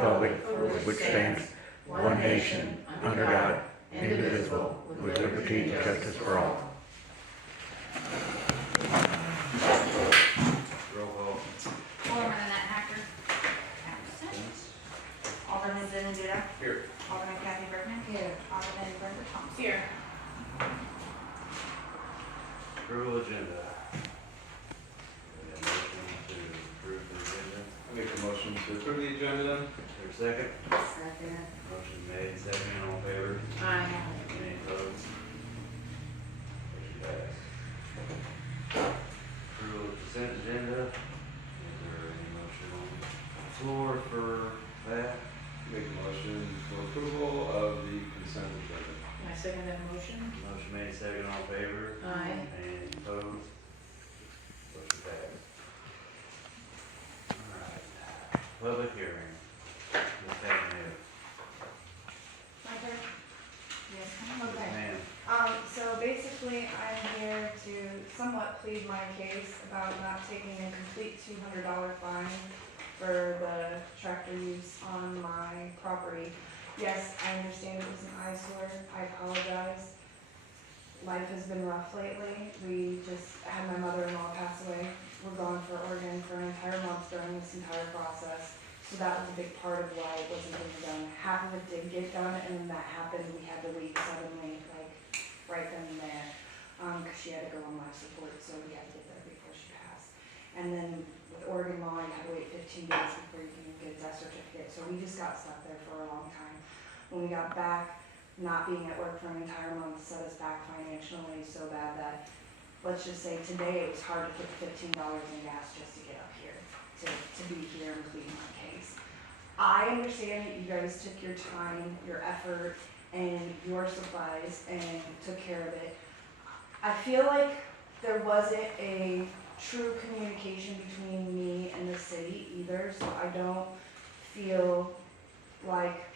republic for which stands one nation, under God, indivisible, with liberty and justice for all. Roll call. Alderman Annette Hacker. Absent. Alderman Zenna Duda. Here. Alderman Kathy Burkman. Here. Alderman Brenda Thompson. Here. Approval agenda. We have a motion to approve the agenda. I make a motion to approve the agenda. Is there a second? Second. Motion made, second, all in favor? Aye. Any opposed? Motion passed. Approval of consent agenda. Is there any motion on the floor for that? Make a motion for approval of the consent agenda. I second that motion. Motion made, second, all in favor? Aye. Any opposed? Motion passed. Alright, public hearing. Ms. Cavanagh. My turn? Yes. Okay. Ma'am. So basically, I'm here to somewhat plead my case about not taking a complete $200 fine for the tractor use on my property. Yes, I understand it was an eyesore. I apologize. Life has been rough lately. We just had my mother-in-law pass away. We're gone for Oregon for an entire month during this entire process. So that was a big part of why it wasn't getting done. Half of it did get done, and when that happened, we had to leave suddenly, like, right then and there. Because she had to go on life support, so we had to get there before she passed. And then with Oregon law, you had to wait 15 days before you can even get a death certificate. So we just got stuck there for a long time. When we got back, not being at work for an entire month set us back financially so bad that, let's just say today it was hard to put $15 in gas just to get up here, to be here and plead my case. I understand that you guys took your time, your effort, and your supplies and took care of it. I feel like there wasn't a true communication between me and the city either, so I don't feel like,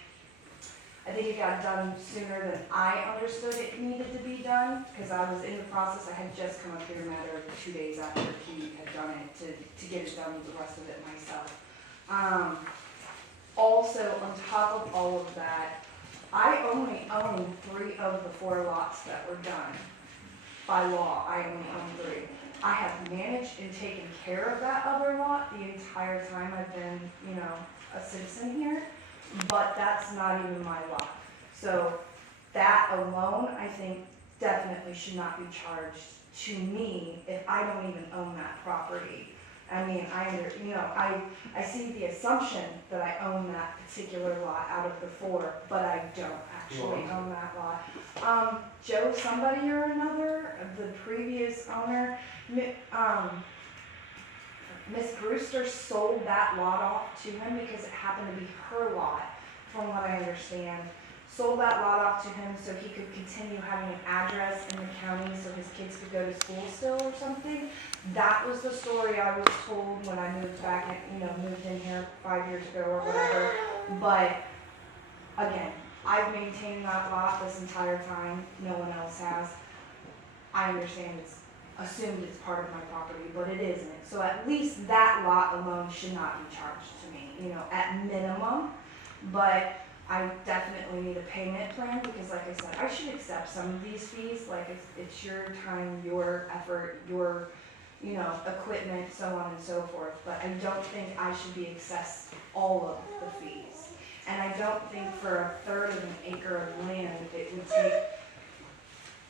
I think it got done sooner than I understood it needed to be done, because I was in the process. I had just come up here a matter of 2 days after he had done it to get it done with the rest of it myself. Also, on top of all of that, I only own 3 of the 4 lots that were done. By law, I only own 3. I have managed and taken care of that other lot the entire time I've been, a citizen here, but that's not even my lot. So that alone, I think, definitely should not be charged to me if I don't even own that property. I mean, I see the assumption that I own that particular lot out of the 4, but I don't actually own that lot. Joe somebody or another, the previous owner, Miss Brewster sold that lot off to him because it happened to be her lot, from what I understand. Sold that lot off to him so he could continue having an address in the county so his kids could go to school still or something. That was the story I was told when I moved back, moved in here 5 years ago or whatever. But again, I've maintained that lot this entire time. No one else has. I understand it's assumed it's part of my property, but it isn't. So at least that lot alone should not be charged to me, at minimum. But I definitely need a payment plan because, like I said, I should accept some of these fees. Like it's your time, your effort, your, equipment, so on and so forth. But I don't think I should be assessed all of the fees. And I don't think for a third of an acre of land, it would take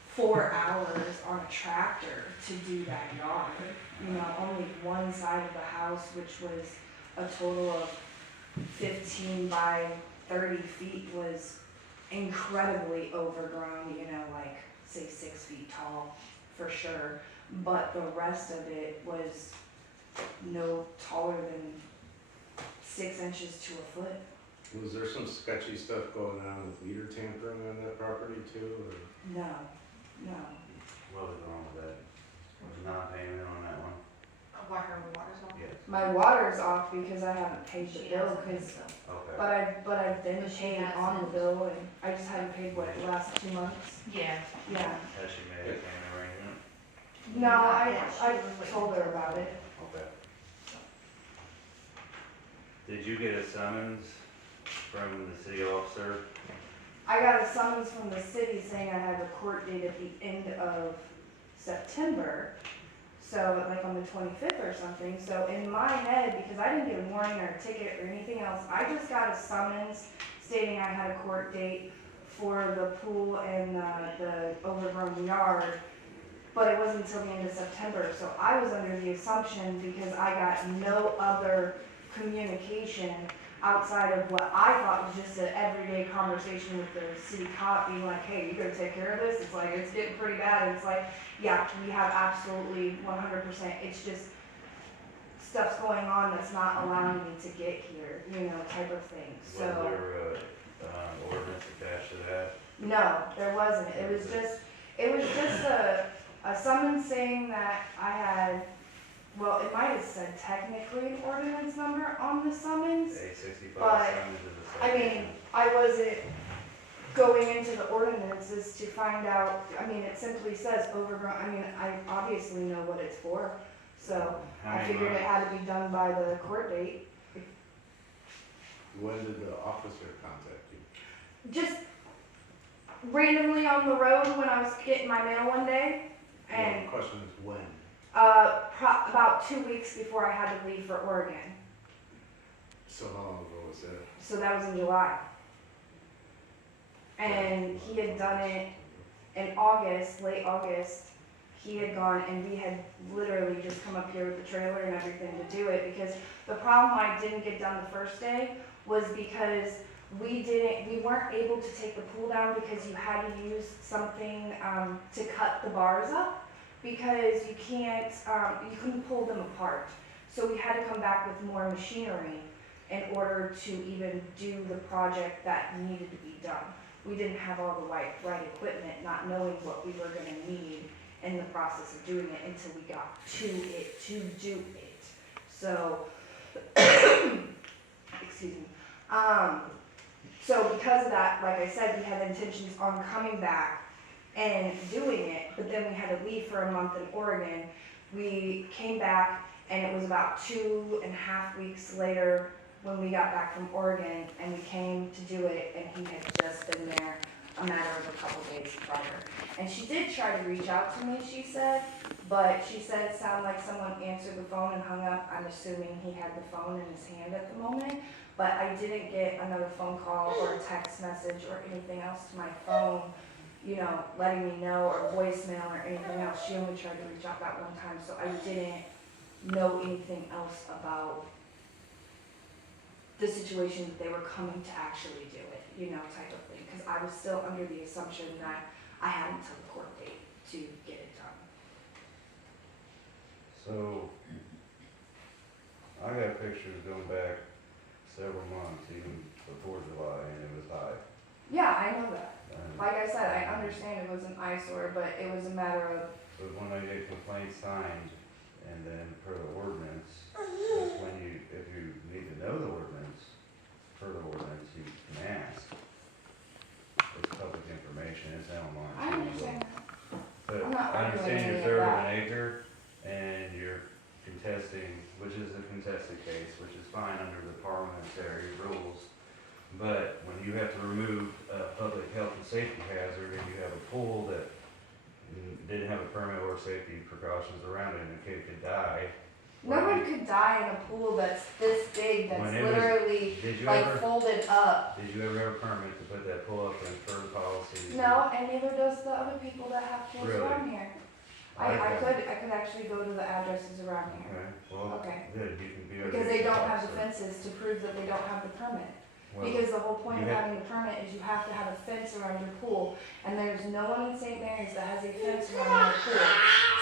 4 hours on a tractor to do that yard. Only one side of the house, which was a total of 15 by 30 feet, was incredibly overgrown, like say 6 feet tall for sure. But the rest of it was no taller than 6 inches to a foot. Was there some sketchy stuff going on with meter tampering on that property too? Or? No. What was wrong with that? Was not payment on that one? Why her water's on? Yes. My water's off because I haven't paid the bill, Okay. but I've been But she paying has on the it. bill, and I just haven't paid, the last 2 months? Yeah. Yeah. Has she made a payment arrangement? No, Yeah, she I was waiting. told her about it. Okay. Did you get a summons from the city officer? I got a summons from the city saying I had a court date at the end of September, so like on the 25th or something. So in my head, because I didn't get a warning or a ticket or anything else, I just got a summons stating I had a court date for the pool and the overgrown yard, but it wasn't until the end of September. So I was under the assumption, because I got no other communication outside of what I thought was just an everyday conversation with the city cop being like, hey, you gotta take care of this, it's like, it's getting pretty bad, and it's like, yeah, we have absolutely 100%, it's just stuff's going on that's not allowing me to get here, you know, type of thing, Was so. there, ordinance attached to that? No, there wasn't, it was just a summons saying that I had, well, it might have said technically an ordinance number on the summons. A65 But, summons is a I mean, citation. I wasn't going into the ordinances to find out, I mean, it simply says overgrown, I mean, I obviously know what it's for. So How I many figured it months? had to be done by the court date. When did the officer contact you? Just randomly on the road when I was getting my mail one day, No, and the question is when? about 2 weeks before I had to leave for Oregon. So how long ago was that? So that was in July. And he had done it in August, late August. He had gone and we had literally just come up here with the trailer and everything to do it, because the problem why it didn't get done the first day was because we weren't able to take the pool down because you had to use something to cut the bars up, because you can't, you couldn't pull them apart. So we had to come back with more machinery in order to even do the project that needed to be done. We didn't have all the right equipment, not knowing what we were gonna need in the process of doing it until we got to it, to do it. So, excuse me. So because of that, like I said, we had intentions on coming back and doing it, but then we had to leave for a month in Oregon. We came back and it was about 2.5 weeks later when we got back from Oregon and we came to do it, and he had just been there a matter of a couple days prior. And she did try to reach out to me, she said, but she said it sounded like someone answered the phone and hung up. I'm assuming he had the phone in his hand at the moment, but I didn't get another phone call or a text message or anything else to my phone, you know, letting me know, or voicemail or anything else. She only tried to reach out that one time, so I didn't know anything else about the situation that they were coming to actually do it, you know, type of thing, because I was still under the assumption that I had until the court date to get it done. So, I got pictures going back several months, even before July, and it was high. Yeah, I know that. And Like I said, I understand it was an eyesore, but it was a matter of, but when I get complaints signed, and then per the ordinance, that's when you, if you need to know the ordinance, per the ordinance, you can ask. It's public information, it's online. I understand that. But I'm not I understand arguing you're any of third of that. an acre, and you're contesting, which is a contested case, which is fine under the parliamentary rules. But when you have to remove a public health and safety hazard, and you have a pool that didn't have a permit or safety precautions around it, and a kid could die. No one could die in a pool that's this big, that's When it was- literally Did you like ever, folded up. did you ever have a permit to put that pool up in per policy? No, and neither does the other people that have pools Really? around here. I could actually go to the addresses around here. Okay, well, Okay. good, you can be. our Because they don't have the officer. fences to prove that they don't have the permit. Well, Because the whole point of you have- having the permit is you have to have a fence around your pool, and there's no one in St. Mary's that has a fence around their pool.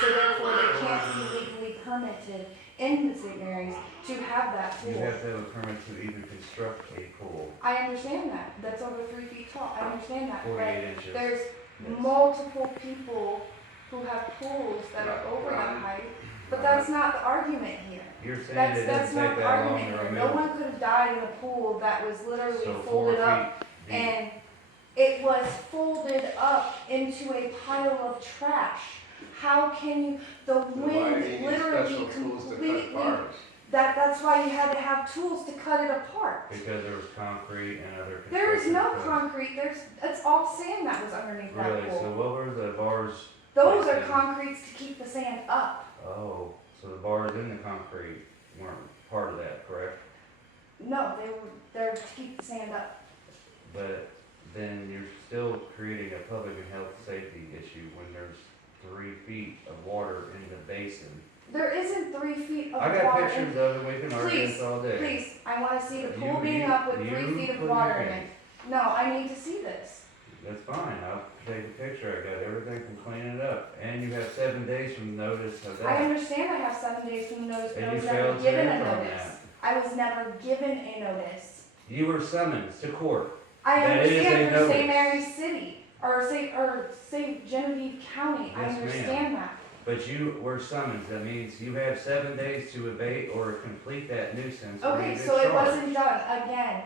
So therefore, they can't be legally permitted in the St. Mary's to have that You pool. have to have a permit to even construct a pool, I understand that, that's over 3 feet tall, I understand that, but 48 inches. there's Yes. multiple people who have pools that are over that height, but that's not the argument here. You're saying That's, it that's doesn't not take the that long argument to here, remove? no one could have died in a pool that was literally So 4 folded up, feet deep. and it was folded up into a pile of trash. How can you, the Why do wind you need literally special tools to cut completely, bars? That's why you had to have tools to cut it apart. Because there was concrete and other construction. There is no equipment. concrete, it's all sand that was underneath that Really, so pool. what were the bars? Those are placed in? concretes to keep the sand up. Oh, so the bars in the concrete weren't part of that, correct? No, they're to keep the sand up. But then you're still creating a public and health safety issue when there's 3 feet of water in the basin. There isn't 3 feet of I got water pictures in. of it, we can argue Please, this all day. Please, I wanna see the pool You- being you- up with you 3 feet put of it water in. in it. No, I need to see this. That's fine, I'll take a picture, I got everything from cleaning it up, and you have 7 days from notice of I that. understand I have 7 days from the notice, but And I you was never failed to given a act on notice. that. I was never given a notice. You were summoned to court. I That is understand a for St. notice. Mary's City, or St. Genevieve County, I Yes, ma'am. understand that. But you were summoned, that means you have 7 days to abate or complete that nuisance. or Okay, you get so it charged. wasn't done, again,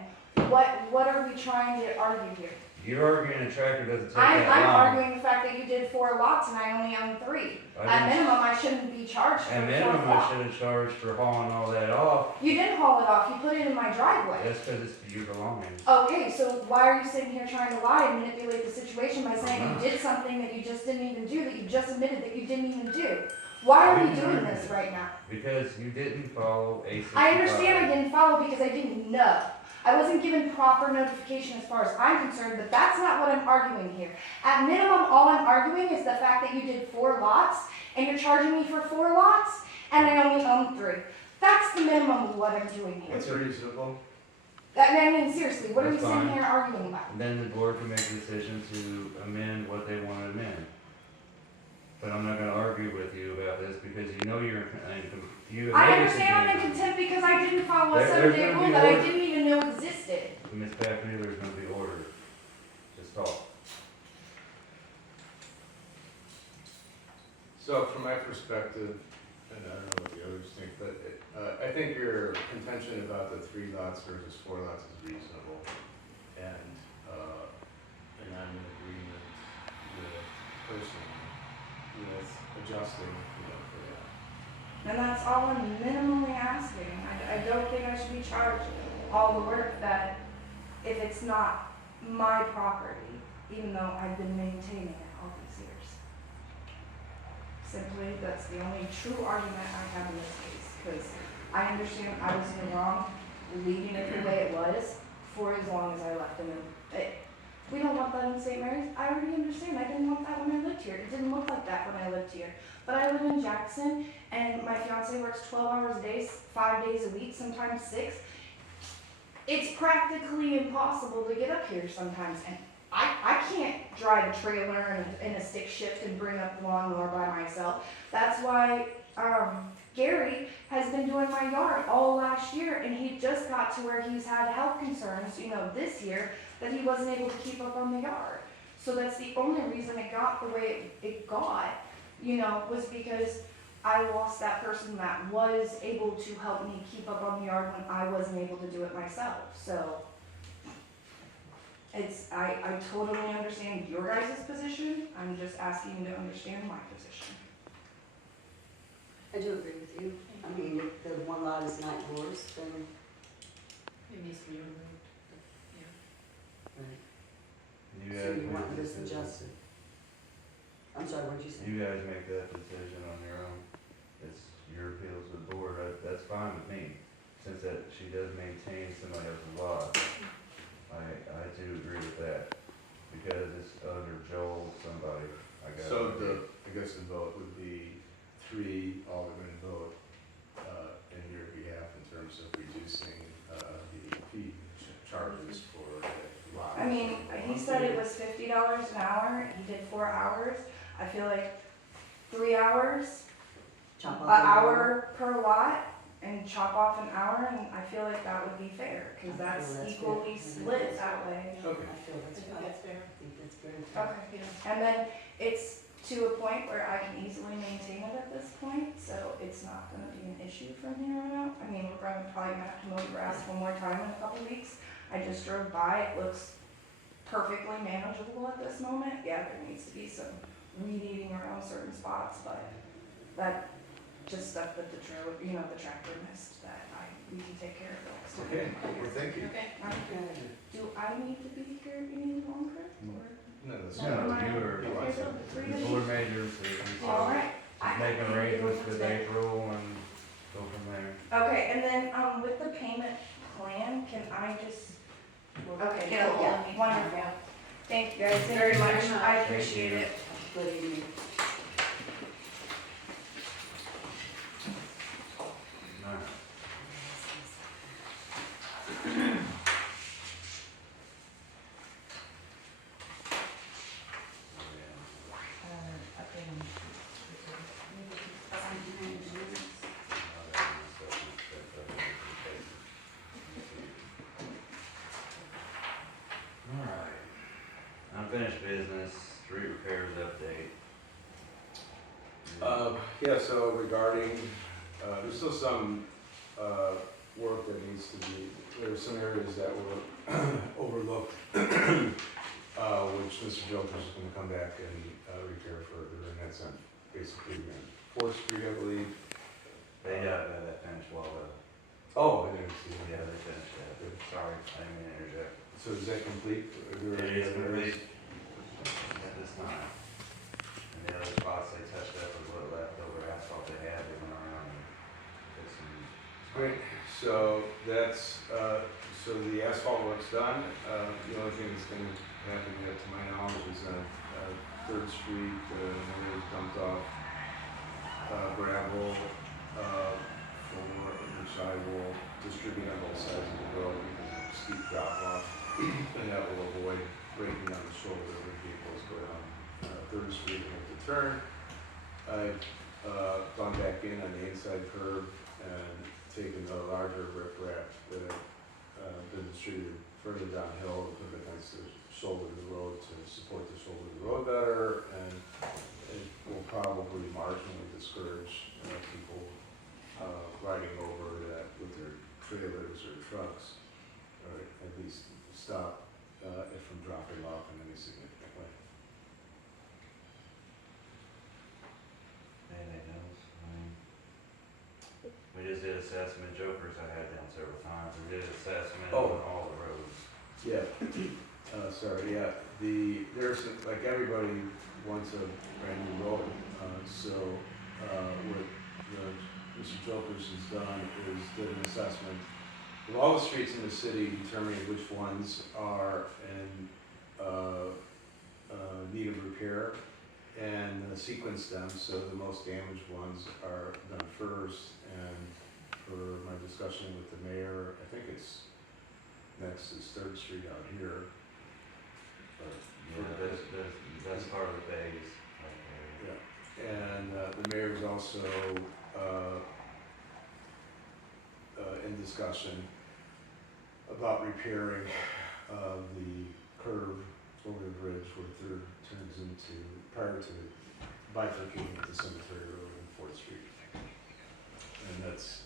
what are we trying to argue here? You're arguing a tractor doesn't take I'm that long. arguing the fact that you did 4 lots and I only own 3. I At didn't- minimum, I shouldn't be charged for At the minimum, 4th I lot. should have charged for hauling all that off. You didn't haul it off, you put it in my driveway. That's because it's your belongings. Okay, so why are you sitting here trying to lie and manipulate the situation by saying I'm you not. did something that you just didn't even do, that you just admitted that you didn't even do? Why are we didn't doing argue. this right now? Because you didn't follow A65. I understand I didn't follow because I didn't know. I wasn't given proper notification as far as I'm concerned, but that's not what I'm arguing here. At minimum, all I'm arguing is the fact that you did 4 lots and you're charging me for 4 lots and I only own 3. That's the minimum of what I'm doing here. It's reasonable. I mean, seriously, what are we That's sitting fine. here arguing about? And then the board can make a decision to amend what they want to amend. But I'm not gonna argue with you about this because you know you're, you. I understand I'm in contempt because I didn't follow a There's 7-day gonna rule be that I order. didn't even know existed. Ms. Packney, there's gonna be order. Just talk. So from my perspective, and I don't know what the others think, but I think your contention about the 3 lots versus 4 lots is reasonable. And I'm in agreement with personally with adjusting, for that. And that's all I'm minimally asking. I don't think I should be charged all the work that, if it's not my property, even though I've been maintaining it all these years. Simply, that's the only true argument I have in this case, because I understand I was in the wrong, leaving it the way it was for as long as I left it. We don't want that in St. Mary's. I already understand. I didn't want that when I lived here. It didn't look like that when I lived here. But I live in Jackson, and my fiance works 12 hours a day, 5 days a week, sometimes 6. It's practically impossible to get up here sometimes, and I can't drive a trailer and a stick shift and bring up the lawnmower by myself. That's why Gary has been doing my yard all last year, and he just got to where he's had health concerns, this year, that he wasn't able to keep up on the yard. So that's the only reason it got the way it got, was because I lost that person that was able to help me keep up on the yard when I wasn't able to do it myself. So I totally understand your guys' position. I'm just asking you to understand my position. I do agree with you. I mean, if the 1 lot is not yours, then. It needs to be removed. Right. You So guys you make want the this decision. adjusted? I'm sorry, what did you say? You guys make that decision on your own. It's your appeals to the board. That's fine with me, since that she does maintain somebody else's lot. I do agree with that, because it's under Joel, somebody, I guess. So I guess the vote would be 3 Aldermen vote in your behalf in terms of reducing the fee charges for the lot. I mean, he said it was $50 an hour. He did 4 hours. I feel like 3 hours, Chop an off hour per lot, and chop off an hour, and I feel like that would be fair, because I feel that's that's equally fair. split that way. Okay. I feel that's fine. That's fair. I think that's very fair. Okay, and then it's to a point where I can easily maintain it at this point, so it's not gonna be an issue from here on out. I mean, we're probably gonna have to mow the grass one more time in a couple weeks. I just drove by, it looks perfectly manageable at this moment. Yeah, there needs to be some weed eating around certain spots, but that just stuff that the tractor missed that we can take care of those. Okay, well, thank you. Okay. Do I need to be here any longer, or? No, that's No, not. you were- Okay, so the three of The you? board made your decision, so All right. make arrangements with April and go from there. Okay, and then, with the payment plan, can I just, okay, Get a hold of cool, me. wonderful. Thank you guys very much, I appreciate you. it. Good evening. Alright. Alright, unfinished business, street repairs update. Yeah, so regarding, there's still some, work that needs to be, there are some areas that were overlooked, which Mr. Joker's is gonna come back and, repair further, and that's on basically on Fourth Street, I believe. They got that finished well, Oh, I didn't see yeah, that. they finished that, sorry, I didn't mean to interject. So is that complete? Are there It any is other areas? complete at this time. And the other spots they touched up with what left over asphalt they had, they went around and did some. Great, so that's, so the asphalt work's done. The only thing that's gonna happen yet, to my knowledge, is on, Third Street, where they dumped off, gravel, which I will distribute on both sides of the road because of steep drop off. And that will avoid breaking on the shoulder of vehicles going on, Third Street and make the turn. I've, gone back in on the inside curb and taken the larger riprap that had been distributed further downhill and put it against the shoulder of the road to support the shoulder of the road better, and it will probably marginally discourage people riding over that with their trailers or trucks, or at least stop it from dropping off in any significant way. Anything else? I mean, we just did assessment, Jokers I had down several times, we did assessment on Oh. all the roads. Yeah, sorry, yeah, there's, like, everybody wants a brand new road, so, what Mr. Jokers has done is did an assessment of all the streets in the city, determining which ones are in, need of repair, and sequence them, so the most damaged ones are done first, and for my discussion with the mayor, I think it's next is Third Street out here. But, Yeah, that's part of the phase, right yeah, and the mayor's also in discussion about repairing the curve over the bridge where Third turns into, prior to bifurcating at the Cemetery Road and Fourth Street. And that's,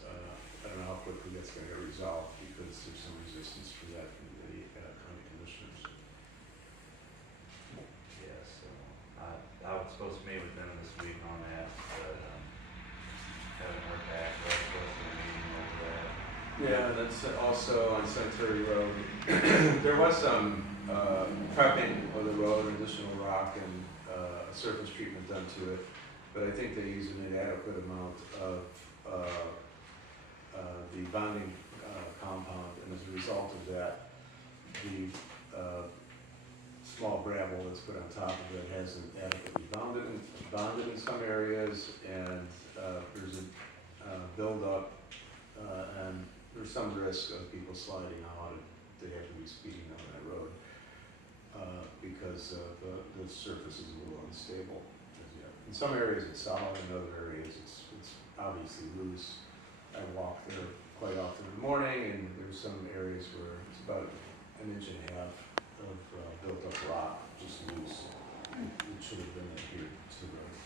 I don't know how quickly that's gonna get resolved, because there's some resistance for that from the county commissioners. there. Yeah, so, I was supposed to meet with them this week on that, but, haven't heard back, but I was supposed to be meeting over that. Yeah, that's also on Cemetery Road. There was some prepping of the road, additional rock and surface treatment done to it, but I think they used an inadequate amount of the bonding compound, and as a result of that, the small gravel that's put on top of it hasn't adequately bonded in some areas, and there's a buildup, and there's some risk of people sliding out if they have to be speeding on that road, because the surface is a little unstable as yet. In some areas it's solid, in other areas it's obviously loose. I walk there quite often in the morning, and there's some areas where it's about an inch and a half of built up rock, just loose. It should have been adhered to the road.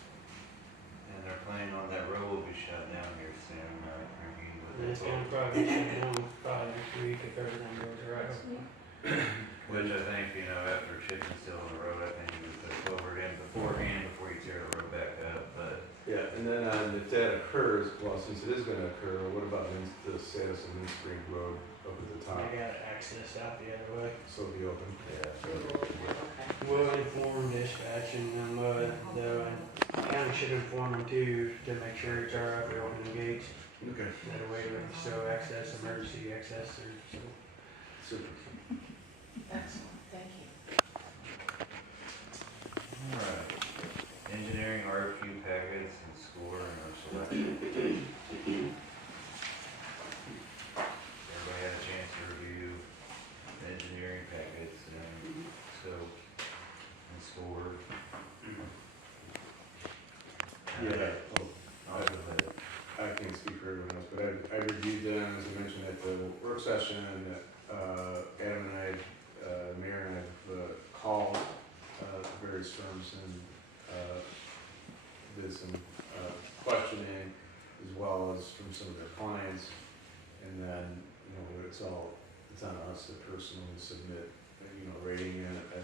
And they're planning on that road will be shut down here soon, right, Frankie? And it's gonna probably shut down probably next week if everything goes right. Which I think, after chipping seal on the road, I think you would put a culvert in beforehand before you tear the road back up, but Yeah, and then if that occurs, well, since it is gonna occur, what about the status of Main Spring Road up at the I top? got access out the other way. So it'll be open? Yeah. We'll inform dispatch and the county should inform them too, to make sure it's alright to open the gates. Okay. That way we can still access, emergency access or so. Super. Excellent, thank you. Alright, engineering RFQ packets and score and our selection. Everybody had a chance to review the engineering packets and scope and score. Yeah, well, I'll go ahead. I can't speak for everyone else, but I reviewed them, as I mentioned at the work session, Adam and I, Mayor and I called various firms and did some questioning, as well as from some of their clients, and then, you know, it's on us to personally submit, you know, rating, and I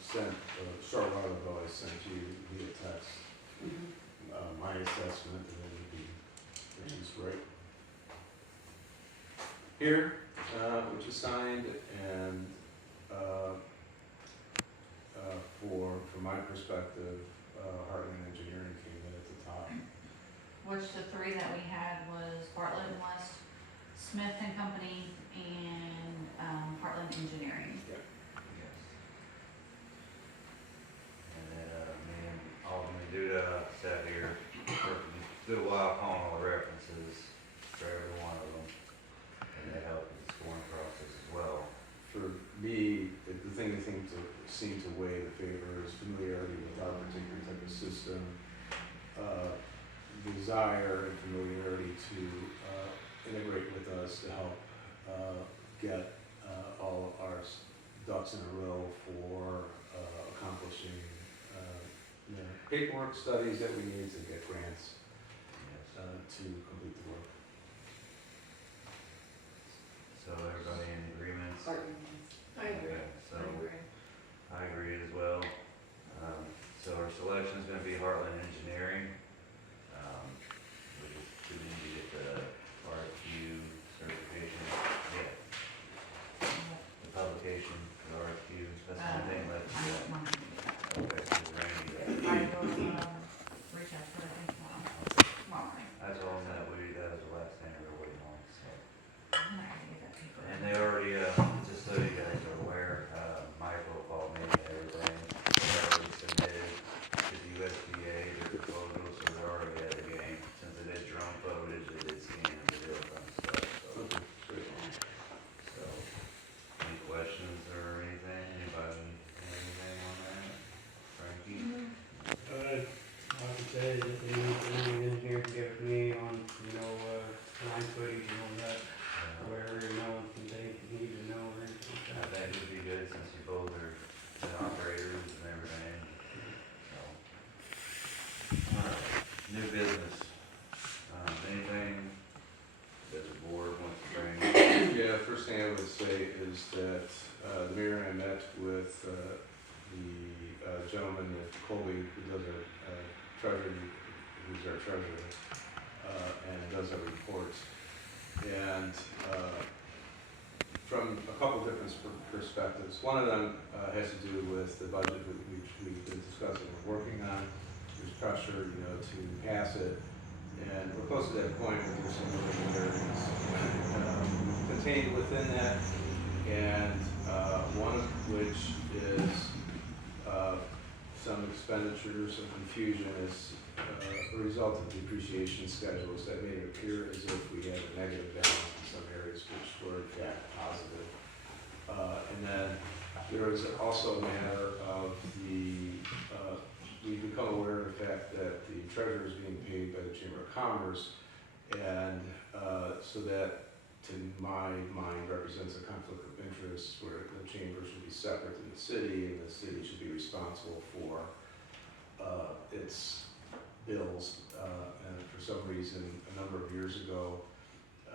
sent, a short while ago, I sent you via text my assessment, and then you'd be, which is right here, which is signed, and from my perspective, Heartland Engineering came in at the top. Which the three that we had was Bartlett and West, Smith and Company, and Heartland Engineering. Yes. And then, me and Alderman Duda sat here for a good while calling all the references for every one of them. And that helped with the scoring process as well. For me, the thing that seemed to weigh in favor is familiarity with our particular type of system, desire and familiarity to integrate with us to help get all our ducks in a row for accomplishing the paperwork studies that we need to get grants Yes. to complete the work. So everybody in agreement? I agree. Okay, so I agree. I agree as well. So our selection is gonna be Heartland Engineering. We need to get the RFQ certification, yeah, the publication, the RFQ, that's the only thing left to do. Okay, so Randy, I will, reach out to her, I think, tomorrow morning. I told him that that was the last thing we were waiting on, so. I'm not gonna get that paper. And they already, just so you guys are aware, Michael called me and everything, they already submitted to the USDA their proposals, so they're already at the game. Since it is drone footage, it is scanning the real time stuff, so. Okay, great. So, any questions or anything, anybody, anything on that? Frankie? Like I said, if they need anything in here to give it me on, line footage and all that, whatever, they need to know or anything like I that. think it would be good since you both are the operators and everything, so. Alright, new business, anything that the board wants to bring? Yeah, first thing I would say is that the mayor and I met with the gentleman at Colby who does our treasury, who's our treasurer, and does our reports. And from a couple different perspectives, one of them has to do with the budget which we've been discussing, we're working on. There's pressure, to pass it, and we're close to that point where there's some irregularities contained within that, and one of which is some expenditures, some confusion as a result of depreciation schedules that made it appear as if we had a negative balance in some areas, which were in fact positive. And then there is also a matter of we've become aware of the fact that the treasurer is being paid by the Chamber of Commerce, and so that, to my mind, represents a conflict of interest where the chamber should be separate to the city, and the city should be responsible for its bills. And for some reason, a number of years ago,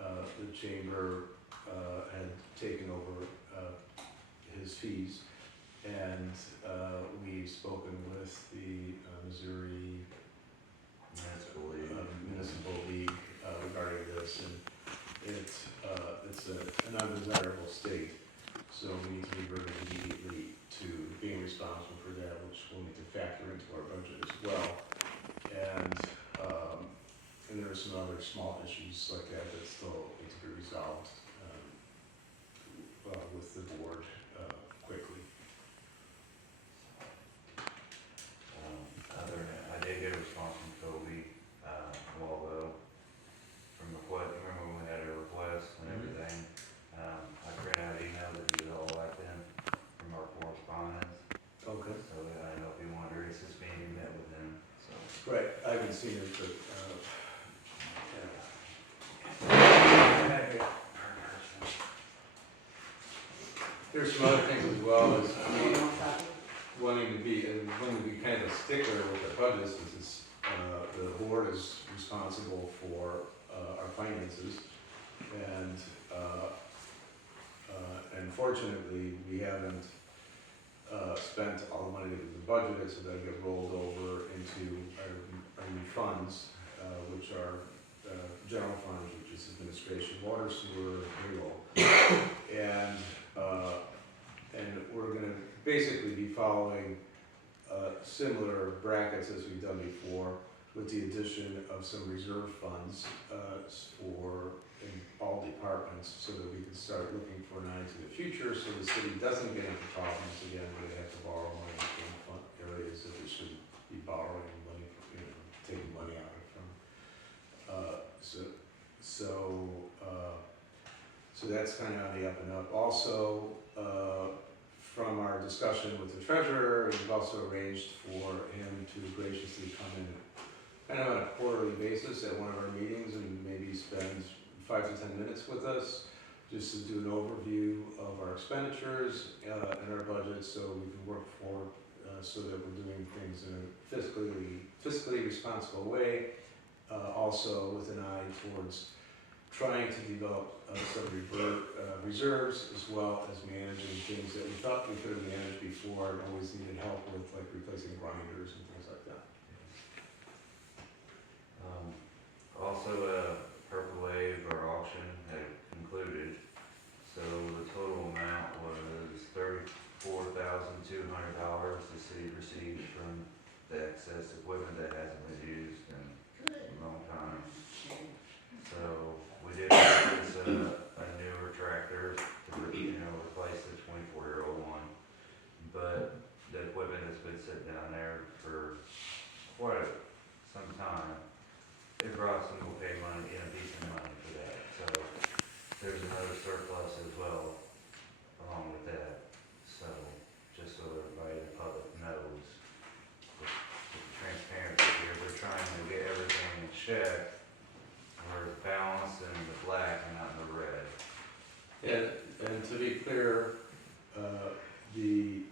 the chamber had taken over his fees, and we've spoken with the Missouri municipal league regarding this, and it's an undesirable state. So we need to revert immediately to being responsible for that, which we'll need to factor into our budget as well. And there are some other small issues like that that still need to be resolved with the board quickly. I did get a response from Toby, Waldo, from remember when we had a request and everything? I printed out emails that you all like them from our correspondence. Okay. So I don't know if you wanted to raise this meeting, met with them, so. Right, I haven't seen it, but, there's some other things as well as wanting to be kind of a stickler with the budgets, is the board is responsible for our finances, and unfortunately, we haven't spent all the money that was budgeted, so that get rolled over into our new funds, which are general funds, which is administration, water, sewer, payroll, and we're going to basically be following similar brackets as we've done before, with the addition of some reserve funds for in all departments, so that we can start looking for an eye to the future, so the city doesn't get into problems again where they have to borrow money from areas that they shouldn't be borrowing money from, taking money out of from. So that's kind of on the up and up. Also, from our discussion with the treasurer, we've also arranged for him to graciously come in kind of on a quarterly basis at one of our meetings and maybe spend 5 to 10 minutes with us, just to do an overview of our expenditures and our budget, so we can work forward so that we're doing things in a fiscally responsible way, also with an eye towards trying to develop some reserves, as well as managing things that we thought we could have managed before and always needed help with, like replacing grinders and things like that. Also, Purple Wave, our auction had concluded, so the total amount was $34,200 the city received from the excess equipment that hasn't been used in a long time. So we did purchase a newer tractor to replace the 24-year-old one, but the equipment has been sitting down there for quite some time. It brought some okay money, decent money for that. So there's another surplus as well along with that. So just so everybody in the public knows, with the transparency here, we're trying to get everything in check. We're balanced in the black and not in the red. And to be clear, the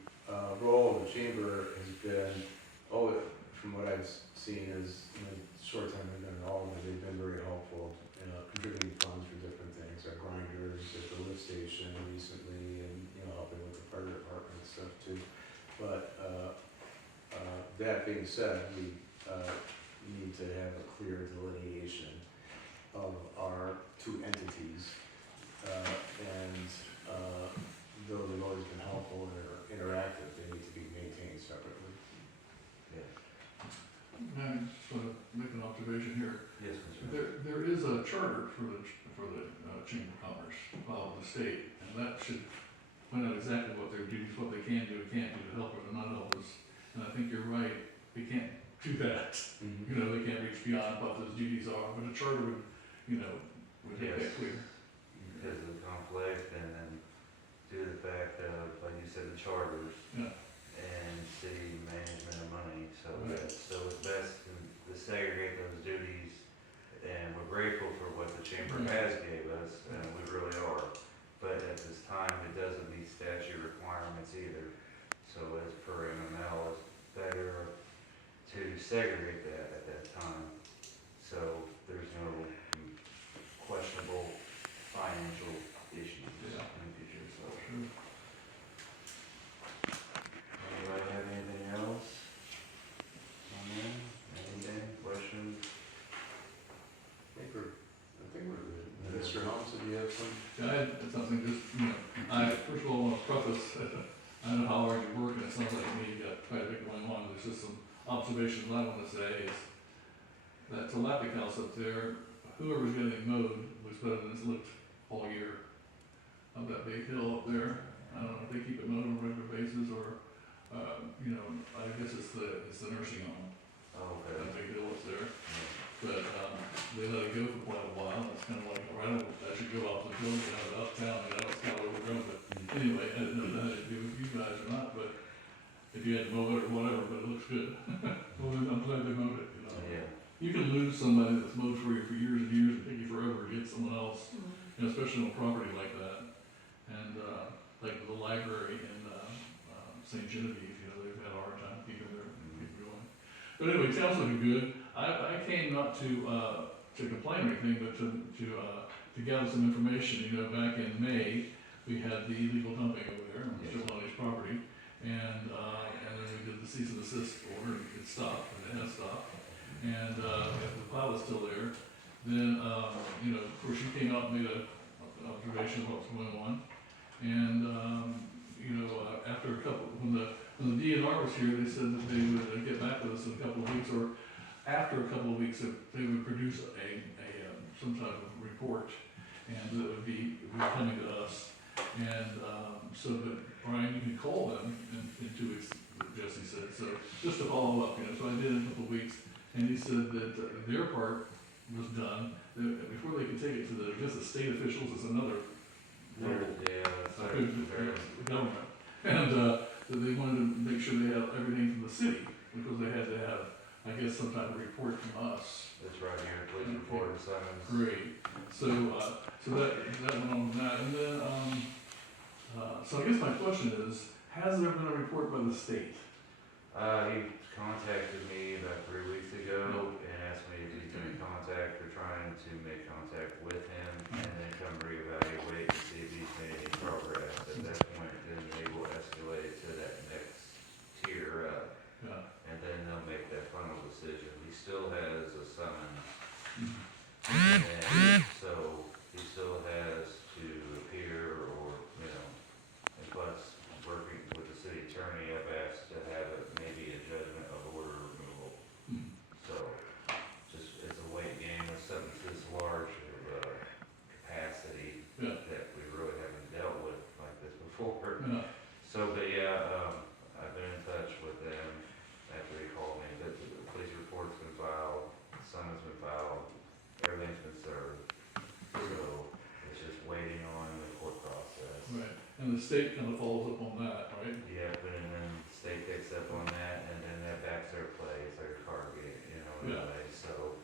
role of the chamber has been, from what I've seen, is in the short time I've been involved, they've been very helpful, contributing funds for different things, our grinders at the lift station recently, and helping with the fire department stuff too. But that being said, we need to have a clear delineation of our two entities, and though they've always been helpful and are interactive, they need to be maintained separately. Yes. May I just want to make an observation here? Yes, Mr. There is a charter for the Chamber of Commerce filed with the state, and that should point out exactly what their duties, what they can do and can't do to help or to not help us. And I think you're right, they can't do that. They can't reach beyond what those duties are, but a charter would make that clear. Because of the conflict, and then due to the fact of, like you said, the charters. Yeah. And city management of money, so Right. so it's best to segregate those duties, and we're grateful for what the chamber has gave us, and we really are, but at this time, it doesn't meet statute requirements either, so as per MML, it's better to segregate that at that time, so there's no questionable financial issues in the future, so. Sure. Anybody have anything else on that? Anything, questions? Council, do you have some? Yeah, I had something just, first of all, I want to preface, I know how hard you work, and it sounds like to me you got quite a bit going on. There's just some observations I want to say is that tilapia house up there, whoever's getting it mowed was better than it's looked all year. Up that big hill up there, I don't know if they keep it mowed on a regular basis or, I guess it's the nursing home, Oh, that okay. big hill up there. But, they let it go for quite a while, and it's kind of like, right as you go off the hill, you know, uptown, it's kind of overgrown, but anyway, I didn't know that had to do with you guys or not, but if you had to mow it or whatever, but it looks good. Well, I'm glad they mowed it, you know. Yeah, You can lose somebody that's mowed for you for years and years and take you forever to get someone else, especially on a property like that. And, like the library in, St. Genevieve, they've had a hard time keeping going. But anyway, it sounds looking good. I came not to complain or anything, but to gather some information. Back in May, we had the illegal dumping over there on Mr. Lonnie's property. And then we did the cease and desist order, and it stopped, and it has stopped. And, if the pile is still there, then, of course, you came out and made an observation of what's going on. And, after a couple, when the DNR was here, they said that they would get back with us in a couple of weeks, or after a couple of weeks, if they would produce some type of report, and that would be coming to us. And, so that, Brian, you can call them in 2 weeks, Jesse said, so just to follow up, so I did in a couple of weeks, and he said that their part was done, that before they could take it to the state officials, it's another level. The government, and, that they wanted to make sure they had everything from the city, because they had to have, I guess, some type of report from us. it's right here, police report and summons. Great, so that went on with that, and then, so I guess my question is, has there been a report by the state? He contacted me about 3 weeks ago and asked me if he's been in contact. We're trying to make contact with him and then come reevaluate and see if he's made any progress. At that point, then they will escalate to that next tier up, Yeah. and then they'll make that final decision. He still has a summons, Mhm. and so he still has to appear or, and plus, working with the city attorney, I've asked to have it maybe a judgment of order removal. Mhm. So, it's a weight game with something this large of, capacity Yeah. that we really haven't dealt with like this before. Yeah. So, but I've been in touch with them after they called me, but the police report's been filed, summon's been filed, everything's been served. So, it's just waiting on the court process. Right, and the state kind of follows up on that, right? Yeah, but and then the state picks up on that, and then that backs their play, it's like a car game, in Yeah. a way, so.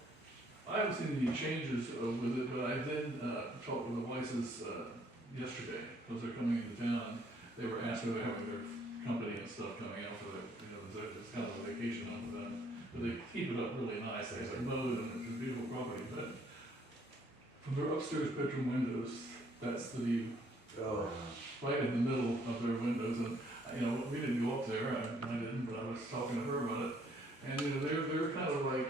I haven't seen any changes with it, but I did talk with the Weisses yesterday, because they're coming into town. They were asking about having their company and stuff coming out for the, it's kind of a vacation home for them. But they keep it up really nice, they have it mowed, and it's a beautiful property, but from their upstairs bedroom windows, that's the view, Oh. right in the middle of their windows. And, we didn't go up there, I didn't, but I was talking to her about it. And, they're kind of like,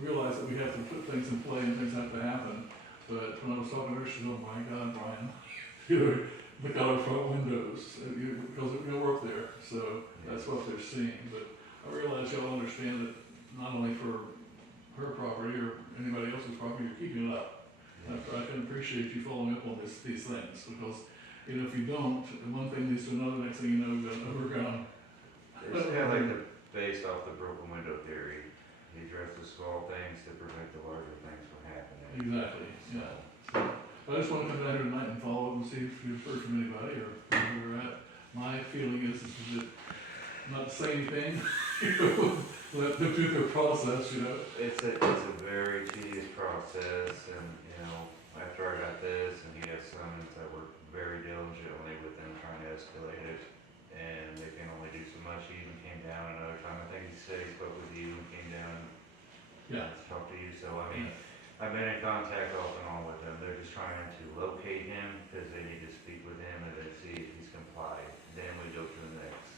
realize that we have to put things in play and things have to happen. But when I was talking to her, she said, "Oh my God, Brian, look out our front windows, because we're up there." So that's what they're seeing. But I realize y'all understand that not only for her property or anybody else's property, you're keeping it up. I can appreciate you following up on these things, because, if you don't, one thing leads to another, next thing you know, we're gone. It's kind of like based off the broken window theory. He addressed the small things to prevent the larger things from happening. Exactly, yeah. So, I just want to come down here tonight and follow up and see if you've heard from anybody or where we're at. My feeling is that, not to say anything, let them do their process, It's a very tedious process, and, after I got this and he got summons, I worked very diligently with them trying to escalate it, and they can only do so much. He even came down another time, I think he said he spoke with you and came down Yeah. to talk to you, so I mean, I've been in contact off and on with them. They're just trying to locate him, because they need to speak with him and then see if he's complied. Then we go to the next,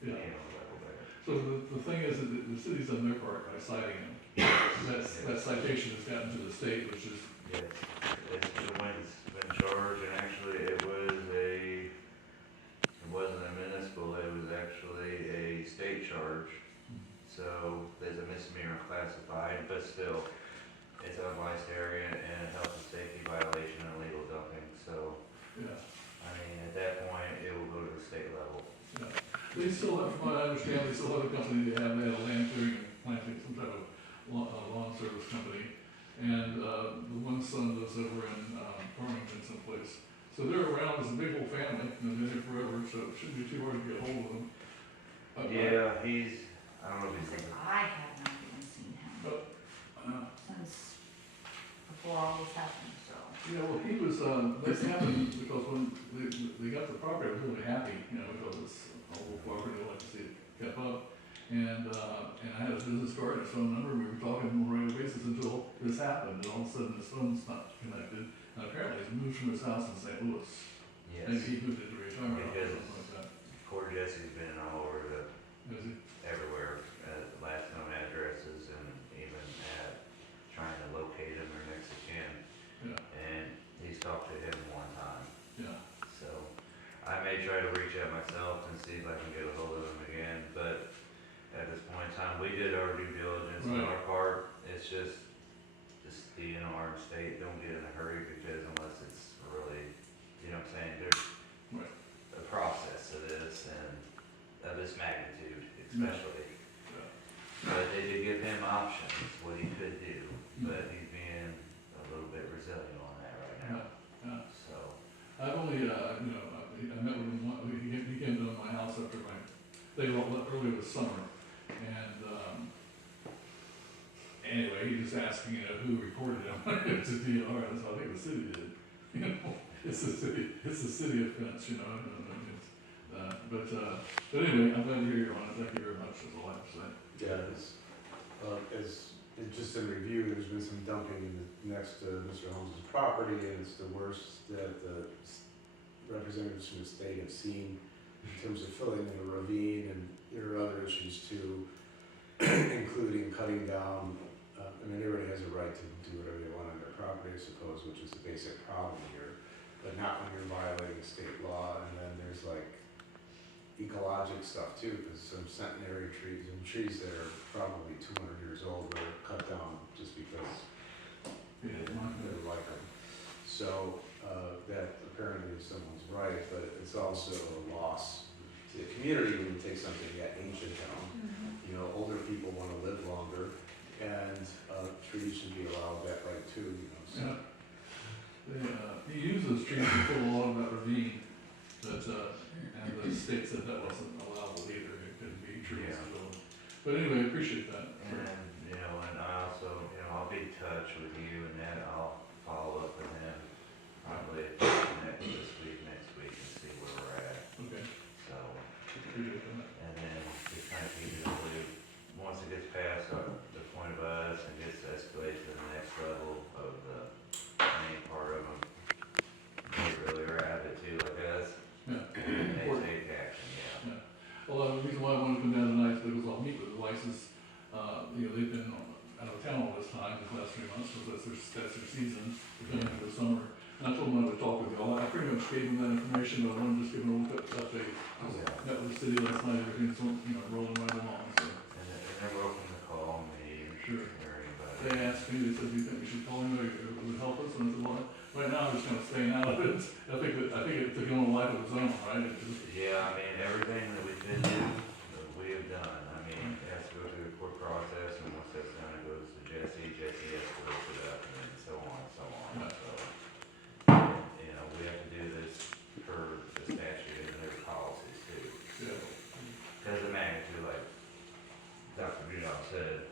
Yeah. level there. So the thing is that the city's done their part by citing him. That citation has gotten to the state, which is, Yes, it's the way the They still have, from what I understand, they still have a company, they had a land clearing and planting, some type of lawn service company. And, the one son lives over in, Farmington someplace. So they're around as a big old family, and they've been here forever, so it shouldn't be too hard to get hold of them. Yeah, I don't know if he's, I have not even seen him since before all this happened, so. Yeah, well, he was, this happened because when they got the property, I was really happy, you know, because it's a old property, I like to see it kept up. And I had a business card and his phone number, and we were talking on a regular basis until this happened, and all of a sudden his phone's not connected. And apparently he's moved from his house in St. Louis. Maybe yes, he moved into retirement or Because- something like that. poor Jesse's been all over Is he? everywhere, last known addresses and even at trying to locate him or next of kin. Yeah, And he's talked to him one time, yeah, so I may try to reach out myself and see if I can get a hold of him again, but at this point in time, we did our due diligence on Right. our part. It's just DNR and state, don't get in a hurry because unless it's really, you know what I'm saying, there's right, a process of this and of this magnitude especially. yeah. But they did give him options, what he could do, but he's being a little bit resilient on that right now, Yeah. so. I've only, you know, I met with him, he came to my house after they all left earlier this summer. And, anyway, he just asked me, you know, who reported him. It's a DNR, and so I think the city did. You know, it's a city offense, you know, and it's, but anyway, I'm glad to hear you on it, thank you very much, that's all I have to say. Yeah, just in review, there's been some dumping next to Mr. Holmes' property, and it's the worst that the representatives from the state have seen in terms of filling in a ravine, and there are other issues too, including cutting down, I mean, everybody has a right to do whatever they want on their property, I suppose, which is the basic problem here, but not when you're violating state law. And then there's like ecologic stuff too, because some centenary trees and trees that are probably 200 years old were cut down just because Yeah, they like them. So that apparently is someone's right, but it's also a loss to the community when you take something that ancient down. You know, older people want to live longer, and trees should be allowed that right too, you know, so. Yeah. He used those trees to fill a lot of that ravine, but, and the state said that wasn't allowable either, it couldn't be trees Yeah. filled. But anyway, I appreciate that. And then, you know, and I also, you know, I'll be in touch with you and then I'll follow up with him probably next week, and see where we're at, Okay, so. appreciate that. And then just kind of keep it in the loop. Once it gets past the point of us and gets escalated to the next level of the main part of them, they really are at it too, like us. Yeah. They take action, yeah. Well, the reason why I wanted to come down tonight is because I'll meet with the license, you know, they've been out of town all this time, the last 3 months, because that's their season, they're coming for the summer. And I told them I would talk with y'all, I pretty much gave them that information, but I wanted to just give them a little bit of update. Oh, yeah. Met with the city last night, everything's, you know, rolling right along, so. And they're welcome to call me Sure. or anybody. They asked me, they said, do you think we should call him, or it would help us? And I said, well, right now I'm just kind of staying out of it. I think it took on a life of its own, right? It just, Yeah, I mean, everything that we could do, we have done. I mean, it has to go through the court process, and once that's done, it goes to Jesse has to look it up, and then so on and so on, Right. so. You know, we have to do this per the statute and their policies too. yeah, Because the magnitude, like Dr. Budon said,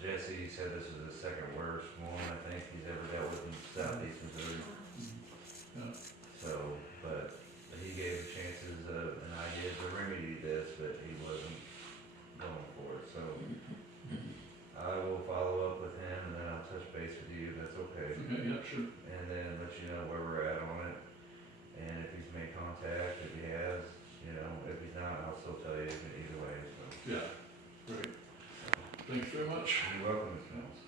Jesse said this is the second worst one I think he's ever dealt with in southeast Missouri. yeah, So, but he gave chances of an idea to remedy this, but he wasn't going for it, so. I will follow up with him and then I'll touch base with you, if that's okay. okay, yeah, sure. And then let you know where we're at on it. And if he's made contact, if he has, you know, if he's not, I'll still tell you either way, so. Yeah, great. Thanks very much. You're welcome, Ms. Mills.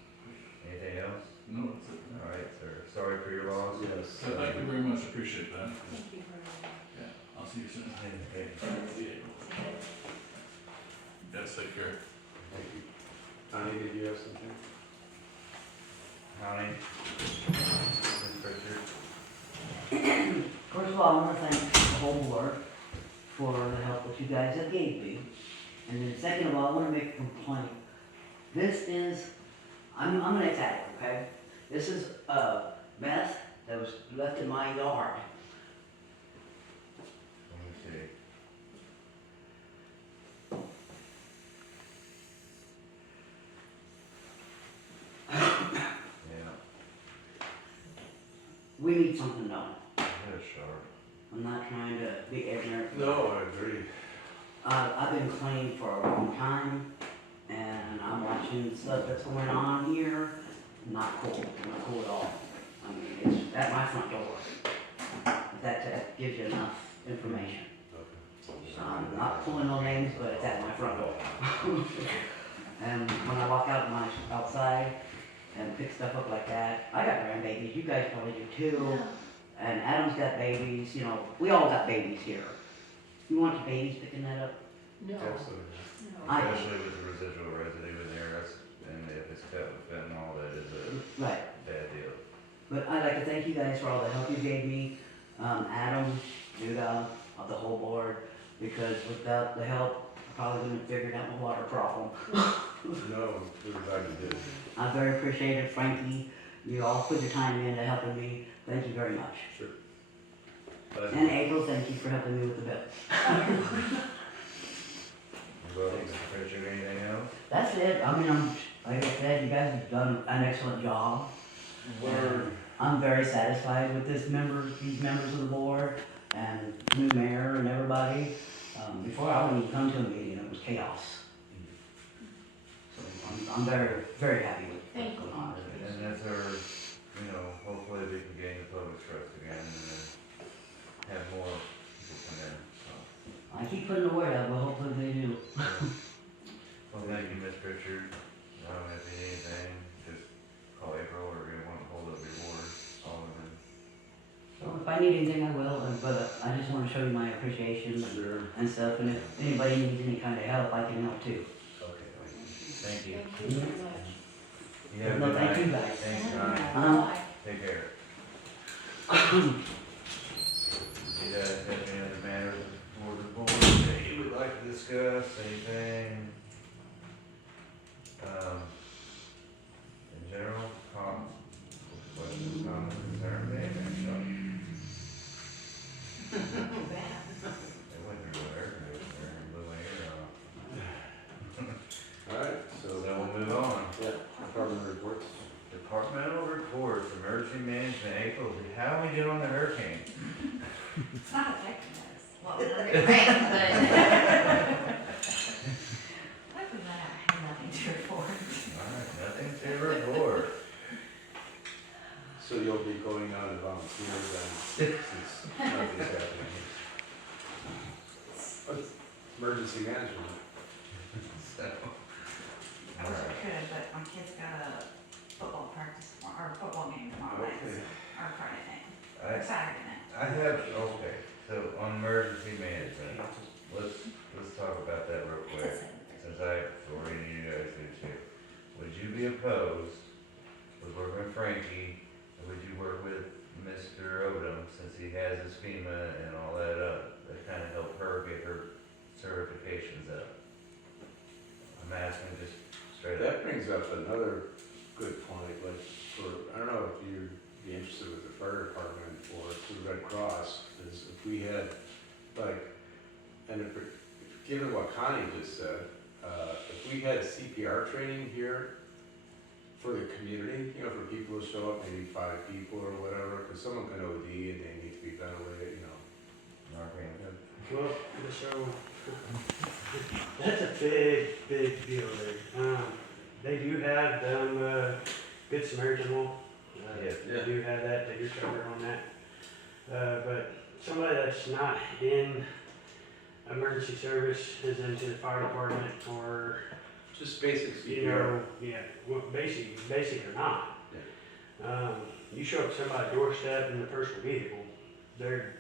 Anything else? No, that's it. All right, sir. Sorry for your loss. Yes. So thank you very much, appreciate that. Thank you very much. Yeah, I'll see you soon. Okay. Guys, take care. Thank you. Tony, did you have something? Connie? Ms. Pritchard? First of all, I want to thank the whole board for the help guys have gave me. And then second of all, I wanna make a complaint. This is, I'm gonna attack it, okay? This is, meth that was left in my yard. Let me see. Yeah, We need something done. yeah, sure. I'm not trying to be ignorant. No, I agree. I've been clean for a long time, and I'm watching stuff that's going on here. Not cool, not cool at all. I mean, it's at my front door. That gives you enough information. I'm not pulling no names, but it's at my front door. And when I walk out outside and pick stuff up like that, I got grandbabies, you guys probably do too. And Adam's got babies, you know, we all got babies here. You want your babies picking that up? No, Absolutely. no. Especially with the residual residue in there, that's, and if it's cut with fentanyl, that is a Right. bad deal. But I'd like to thank you guys for all the help you gave me, Adam, Duda, of the whole board, because without the help, I probably wouldn't have figured out my water problem. No, we're glad you did. I'm very appreciative, Frankie, you all put your time into helping me, thank you very much. Sure. And April, thank you for helping me with the bill. You're welcome, Mr. Pritchard, anything else? That's it, I mean, like I said, you guys have done an excellent job. And I'm very satisfied with these members of the board, and new mayor and everybody. Before I wouldn't even come to a meeting, it was chaos. So I'm very, very happy with Thank what's you. going on. And that's our, you know, hopefully we can gain the public's trust again and then have more people come in, so. I keep putting the word out, but hopefully they do. Well, thank you, Ms. Pritchard. If you need anything, just call April or you want to hold up your board, Aldermen. So if I need anything, I will, but I just want to show you my appreciation Sure. and stuff, and if anybody needs any kind of help, I can help too. Okay, thank you. Thank you very much. You have a No, good thank night. you guys. Thanks, Connie. Bye. Take care. You guys have any other matters for the board that you would like to discuss, anything? In general, questions, comments, concerns, anything, so. They went through the air conditioner and blew my ear off. Alright, So so, we'll move on. yeah, department reports. Departmental reports, emergency management, April, how are we doing on the hurricane? It's not affecting us. Well, we're getting rain, but. Other than that, I have nothing to report. Alright, nothing to report. So you'll be going out and volunteering then, since nothing's happening. It's emergency management. So, I wish I could, but my kid's got a football practice, or a football game tomorrow night, Okay. or Friday night, I, or Saturday night. I have, okay, so on emergency management, let's talk about that real quick, since I already knew you guys do too. Would you be opposed with working with Frankie, or would you work with Mr. Odom, since he has his FEMA and all that up, that kinda help her get her certifications up? I'm asking just straight up. That brings up another good point, like, I don't know if you'd be interested with the fire department or the Red Cross, is if we had, like, and if, given what Connie just said, if we had CPR training here for the community, you know, for people to show up, maybe 5 people or whatever, because someone can OD and they need to be ventilated, you know. Okay. Well, so, that's a big, big deal there. They do have them, Good Samaritan law. Yes. They do have that, they do cover on that. But somebody that's not in emergency service is into the fire department or, Just basic you CPR. know, yeah, well, basic or not. You show up at somebody's doorstep in a personal vehicle, they're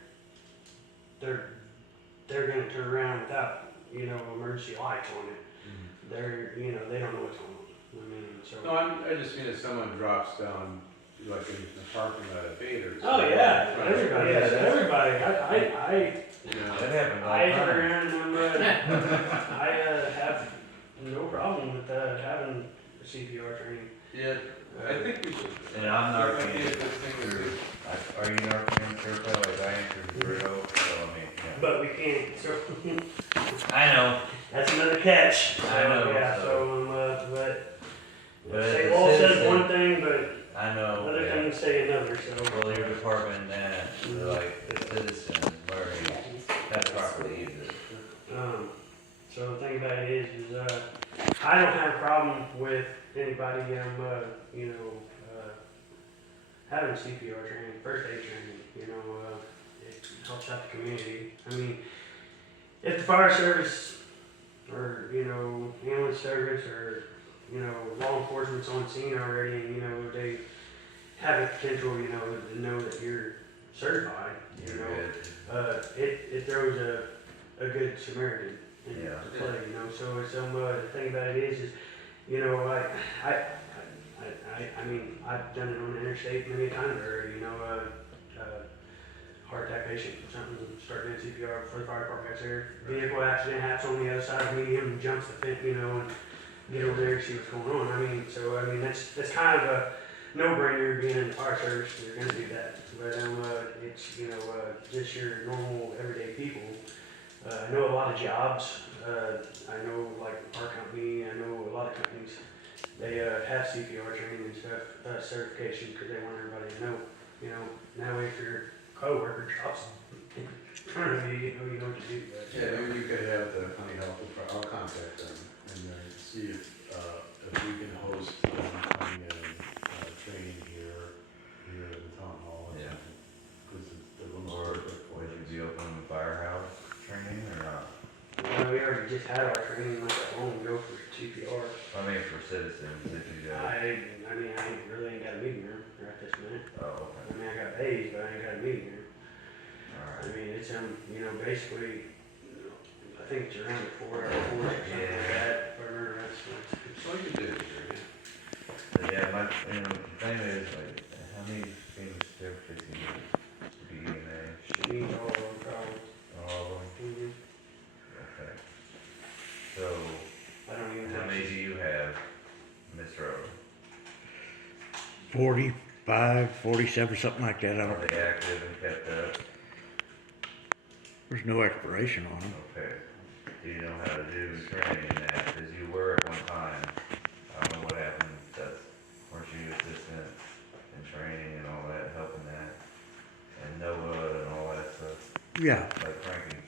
gonna turn around without, you know, emergency lights on it. They're, you know, they don't know what's going on. I mean, so. No, I just mean if someone drops down, like in the parking lot at Bader's. Oh, yeah, everybody, Yeah, that's- everybody, You know, That happens all I the hit time. around and I have no problem with having a CPR training. yeah, I think we should. And I'm that not might be a good thing to do. Are you Narcan certified like I am through Brio? So I mean, yeah. But we can't, so, I know. that's another catch. So, I know, Yeah, so- so, But state as a law says citizen- one thing, but I know. other yeah. things say another, so. Well, your department, like the citizens, learning how to properly use it. So the thing about it is I don't have a problem with anybody, having CPR training, first aid training, it helps out the community. I mean, if the fire service or, ambulance service or, law enforcement's on scene already and, they have a potential, to know that you're certified, it throws a good Samaritan into Yeah. play, so it's, the thing about it is, I mean, I've done it on the interstate many times already, heart attack patient, something, start doing CPR before the fire department gets there. Vehicle accident happens on the other side of the median, jumps the fence, and get over there and see what's going on. I mean, that's kind of a no-brainer being in the fire service, you're gonna do that. But, it's, just your normal, everyday people. I know a lot of jobs, I know like our company, I know a lot of companies, they, have CPR training and stuff, certification, because they want everybody to know, now if your coworker drops, you know what to do, but. Yeah, maybe you could have the county health department, I'll contact them and see if we can host coming in, training here in the town hall. Yeah. Because the room's Or perfect for would it. you be open to firehouse training or not? We already just had our training not that long ago for CPR. I mean, for citizens, if you go. I really ain't got a meeting room right this minute. Oh, okay. I got bays, but I ain't got a meeting room. Alright. It's, basically, I think it's around the 4 hour course or something like that, if I remember right. That's all you do. But yeah, the thing is, like, how many things certificates you need? She needs all of them probably. All of them? Okay. So, I don't even how know. many do you have, Miss Rose? 45, 47, something like that. I Are don't, they active and kept up? there's no expiration on them. Okay. Do you know how to do training in that? Because you were at one time. I don't know what happened. Weren't you assistant in training and all that, helping that? And NOAA and all that stuff? Yeah, Like Frankie,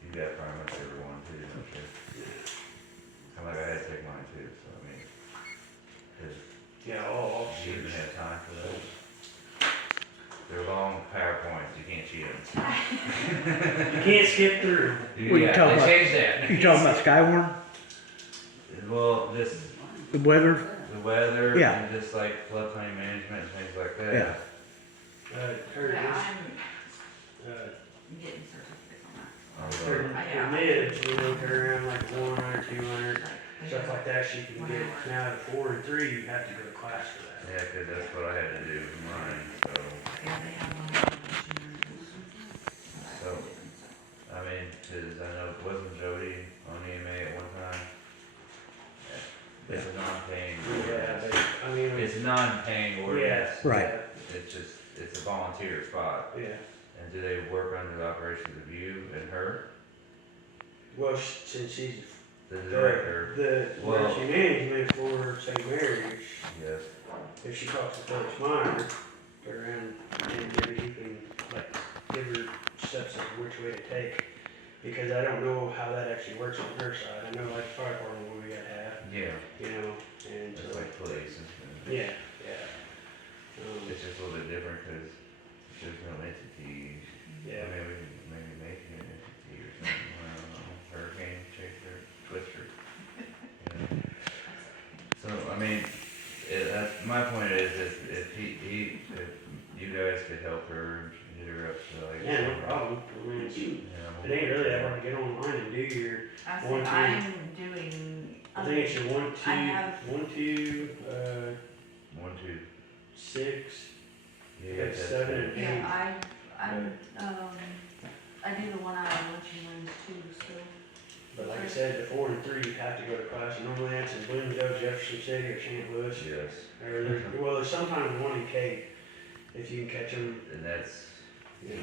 you got pretty much everyone too, don't you? Kinda like I had to take mine too, so I mean, cause Yeah, all you even officers. have time for those. They're long PowerPoints, you can't cheat them. You can't skip through. What you Yeah, talking they about? changed that. you talking about Skywarn, Well, just the weather? the weather Yeah. and just like floodplain management and things like that. Yeah. Curtis, I'm getting certificates on that. Oh, mids, turn around like 100, 200, stuff like that, she can get. Now at 4 and 3, you have to go to class for that. Yeah, 'cause that's what I had to do with mine, Yeah, they have one. so, I mean, 'cause I know, wasn't Jody on EMA at one time? Yeah. It's a non-paying Yeah, ordinance. It's a non-paying ordinance. Right. It's a volunteer spot. Yeah. And do they work under the operations of you and her, Well, since she's the director? the Well- emergency management for St. Mary's, Yes. if she talks to Phyllis Meyer, around, and maybe he can, like, give her steps of which way to take. Because I don't know how that actually works on her side. I know like the fire department, what we gotta have, Yeah, and it's so, like police and, yeah, yeah. it's just a little bit different because there's no entity. Yeah. Maybe we could maybe make it an entity or something, I don't know, hurricane, chaser, twister. You know? So, I mean, my point is if if you guys could help her and get her up to like. Yeah, no problem. I mean, it ain't really that hard to get online and do your, I One, said, two. I'm doing. I think it's your 1, 2, I have- 1, 2, 1, 2, 6. Yeah, That's that's 7 it. and 8. Yeah, I do the 1 hour luncheon ones too, so. But like I said, the 4 and 3, you have to go to class. Normally that's in Bloomingdale, Jefferson City, or St. Louis. Yes, Or there's sometimes one in Cape, if you can catch them. and that's Yeah.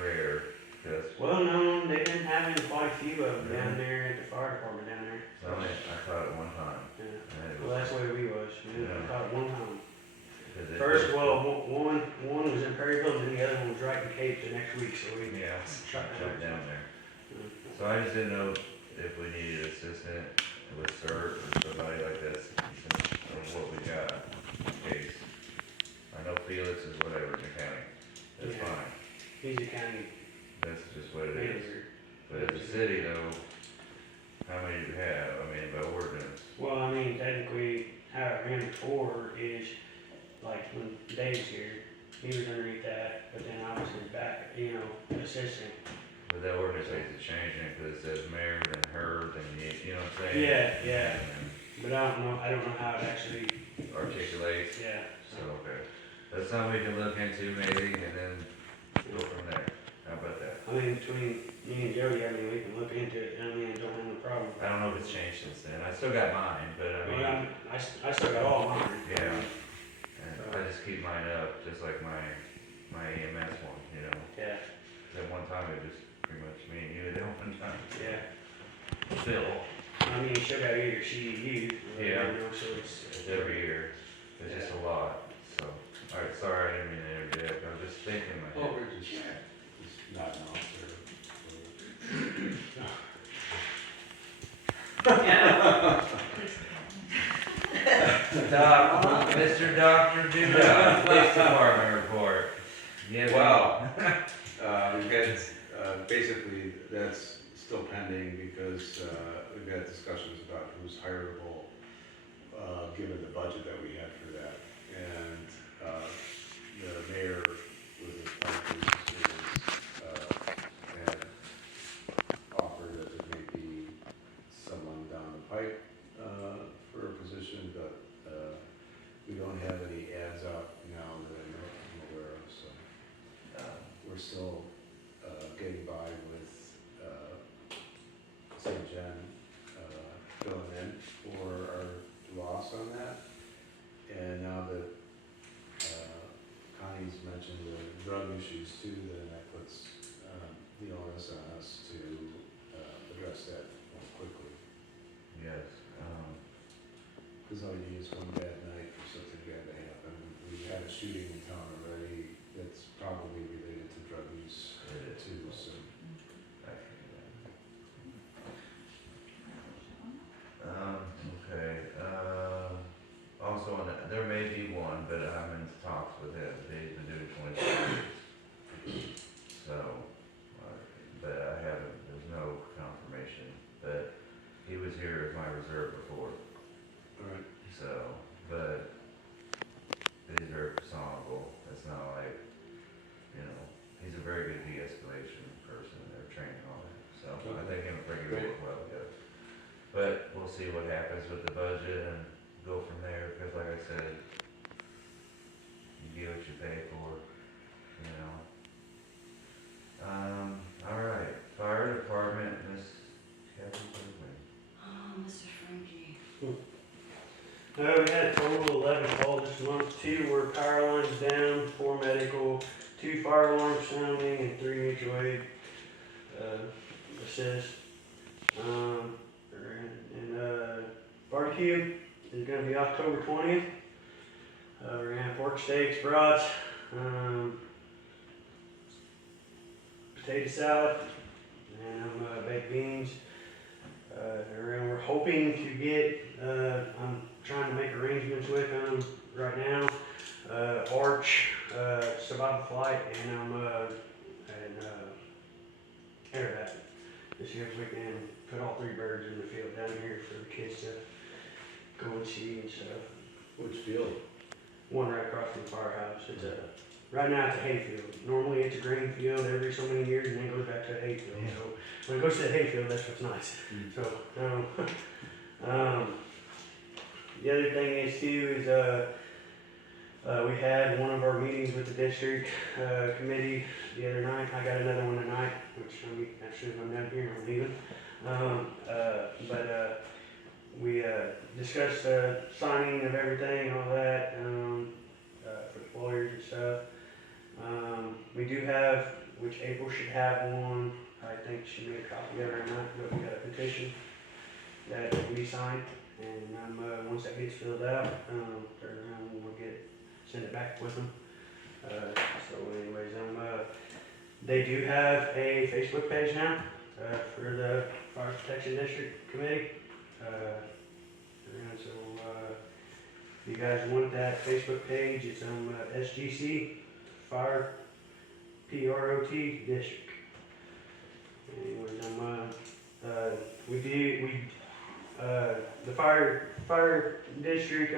rare, because Well, no, they've been having quite a few of them down there at the fire department down there. I caught it one time. Yeah. And it Well, that's where we was. We Yeah. caught it one time. because it First, was- well, one was in Perryville, and then the other one was right in Cape the next week, so we Yeah, shot shut down. down there. So I just didn't know if we needed an assistant with CERT or somebody like this, of what we got in case. I know Felix is whatever in the county, that's Yeah. fine, He's a county that's just what it is. manager. But as a city though, how many do you have, I mean, by ordinance? Well, I mean, technically, how it ran before is, like, when Dave's here, he was underneath that, but then I was his back, assistant. But that ordinance needs to change it, because it says mayor and her, and you know what I'm saying? Yeah. But I don't know how it actually, And articulates, yeah, so, so. okay. That's something we can look into maybe, and then go from there, how about that? I mean, between me and Jody, I mean, we can look into it, I mean, I don't have no problem. I don't know if it's changed since then, I still got mine, but I mean. Well, I still got all mine. Yeah, and I just keep mine up, just like my EMS one, you know. Yeah, At one time, it was pretty much me and you at one time. yeah. Still, I mean, you still got either she or you. Yeah. So it's. it's every year, it's just a lot, so. Alright, sorry, I didn't mean to interject, I was just thinking in my head. we're just not an officer. Mr. Dr. Duda, police department report. Yeah, Wow. We've had, basically, that's still pending because, we've had discussions about who's hireable, given the budget that we had for that. And, the mayor was had offered that there may be someone down the pipe, for a position, but, we don't have any ads out now that I'm aware of, so. We're still, getting by with, St. John, filling in for our loss on that. And now that, Connie's mentioned the drug issues too, then that puts, the onus on us to, address that more quickly. Yes, Cause all you need is one bad night for something bad to happen. We had a shooting in town already that's probably related to drug use it is. too, so. I figured that. Okay, also on that, there may be one, but I'm in talks with him, he's been doing 20 years. So, but I haven't, there's no confirmation, but he was here as my reserve before, Alright. so, but he's very personable, it's not like, he's a very good de-escalation person, they're trained on it, so I think him and Frankie will work well together. But we'll see what happens with the budget and go from there, because like I said, you get what you pay for, alright, fire department, Miss Kathy Goodwin. Oh, Mr. Frankie. We had a total of 11 calls this month. 2 were power lines down, 4 medical, 2 fire alarms sounding, and 3 mutual aid assist. Barbecue is going to be October 20th. We're going to have pork steaks, brats, potato salad, and baked beans. And we're hoping to get, I'm trying to make arrangements with them right now. Arch, Survival Flight, and Air Rapid. This year we can put all 3 birds in the field down here for the kids to go and see and stuff. Which field? One right across from the firehouse. Right now it's a hayfield. Normally it's a grain field every so many years, and then it goes back to a hayfield. Yeah. So when it goes to the hayfield, that's what's nice. So the other thing is too is We had one of our meetings with the district committee the other night. I got another one tonight, which actually I'm down here, I'm leaving. We discussed signing of everything, all that, for the lawyers and stuff. We do have, which April should have one, I think she made a copy of it or not, but we got a petition that we signed, and once that gets filled out, we'll send it back with them. So anyways, they do have a Facebook page now, for the Fire Protection District Committee. And so, if you guys want that Facebook page, it's on SGC Fire PROT District. Anyways, the fire district,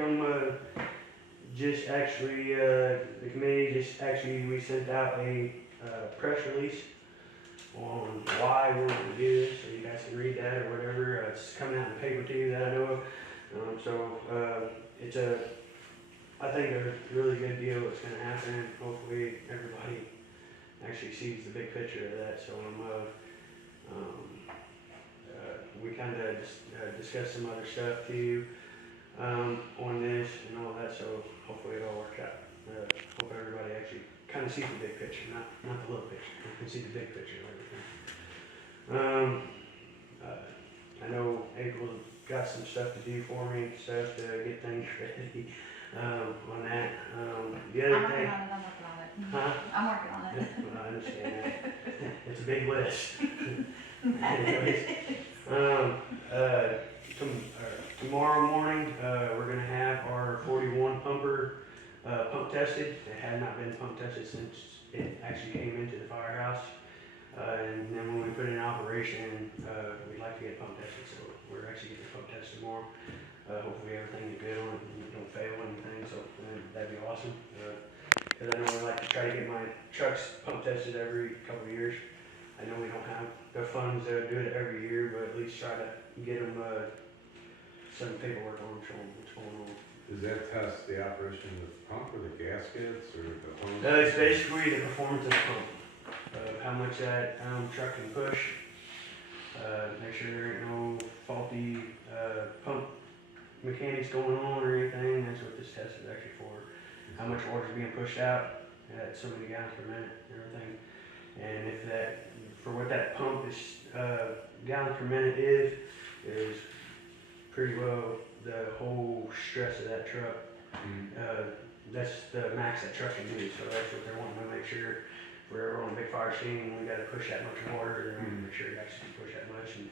just actually, the committee just actually, we sent out a press release on why we're going to do this, so you guys can read that or whatever. It's coming out in the paper too that I know of. It's I think a really good deal that's going to happen. Hopefully everybody actually sees the big picture of that. So we kind of discussed some other stuff too on this and all that. So hopefully it all works out. Hope everybody actually kind of sees the big picture, not the little picture. You can see the big picture of everything. I know April's got some stuff to do for me, stuff to get things ready on that. The I'm other working thing, on it, I'm working on it. huh? I'm working on it. I understand that. It's a big list. Anyways, tomorrow morning, we're gonna have our 41 pumper pump tested. It had not been pump tested since it actually came into the firehouse. And then when we put it in operation, we'd like to get pump tested, so we're actually getting pump tested tomorrow. Hopefully everything is good on it and it don't fail or anything, so that'd be awesome. Because I know I like to try to get my trucks pump tested every couple of years. I know we don't have the funds to do it every year, but at least try to get them some paperwork on them, show them what's going on. Does that test the operation of the pump or the gaskets or the hose? It's basically the performance of the pump, how much that truck can push, make sure there ain't no faulty pump mechanics going on or anything. That's what this test is actually for. How much water is being pushed out at so many gallons per minute and everything. And if that, for what that pump is, gallons per minute is pretty well the whole stress of that truck. That's the max that truck can do, so that's what they're wanting to make sure. If we're ever on a big fire scene, we gotta push that much water, they're gonna make sure it actually push that much, and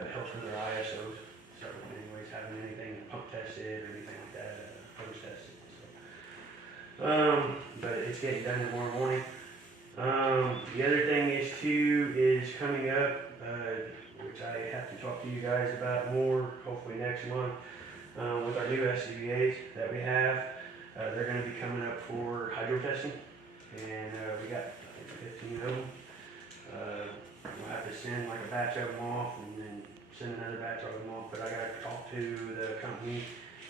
it helps with their ISOs. So anyways, having anything pump tested or anything like that, hose tested. So. But it's getting done tomorrow morning. The other thing is coming up, which I have to talk to you guys about more, hopefully next month, with our new SCBA's that we have. They're going to be coming up for hydro testing, and we got, I think, 15 of them. We'll have to send like a batch of them off, and then send another batch of them off, but I got to talk to the company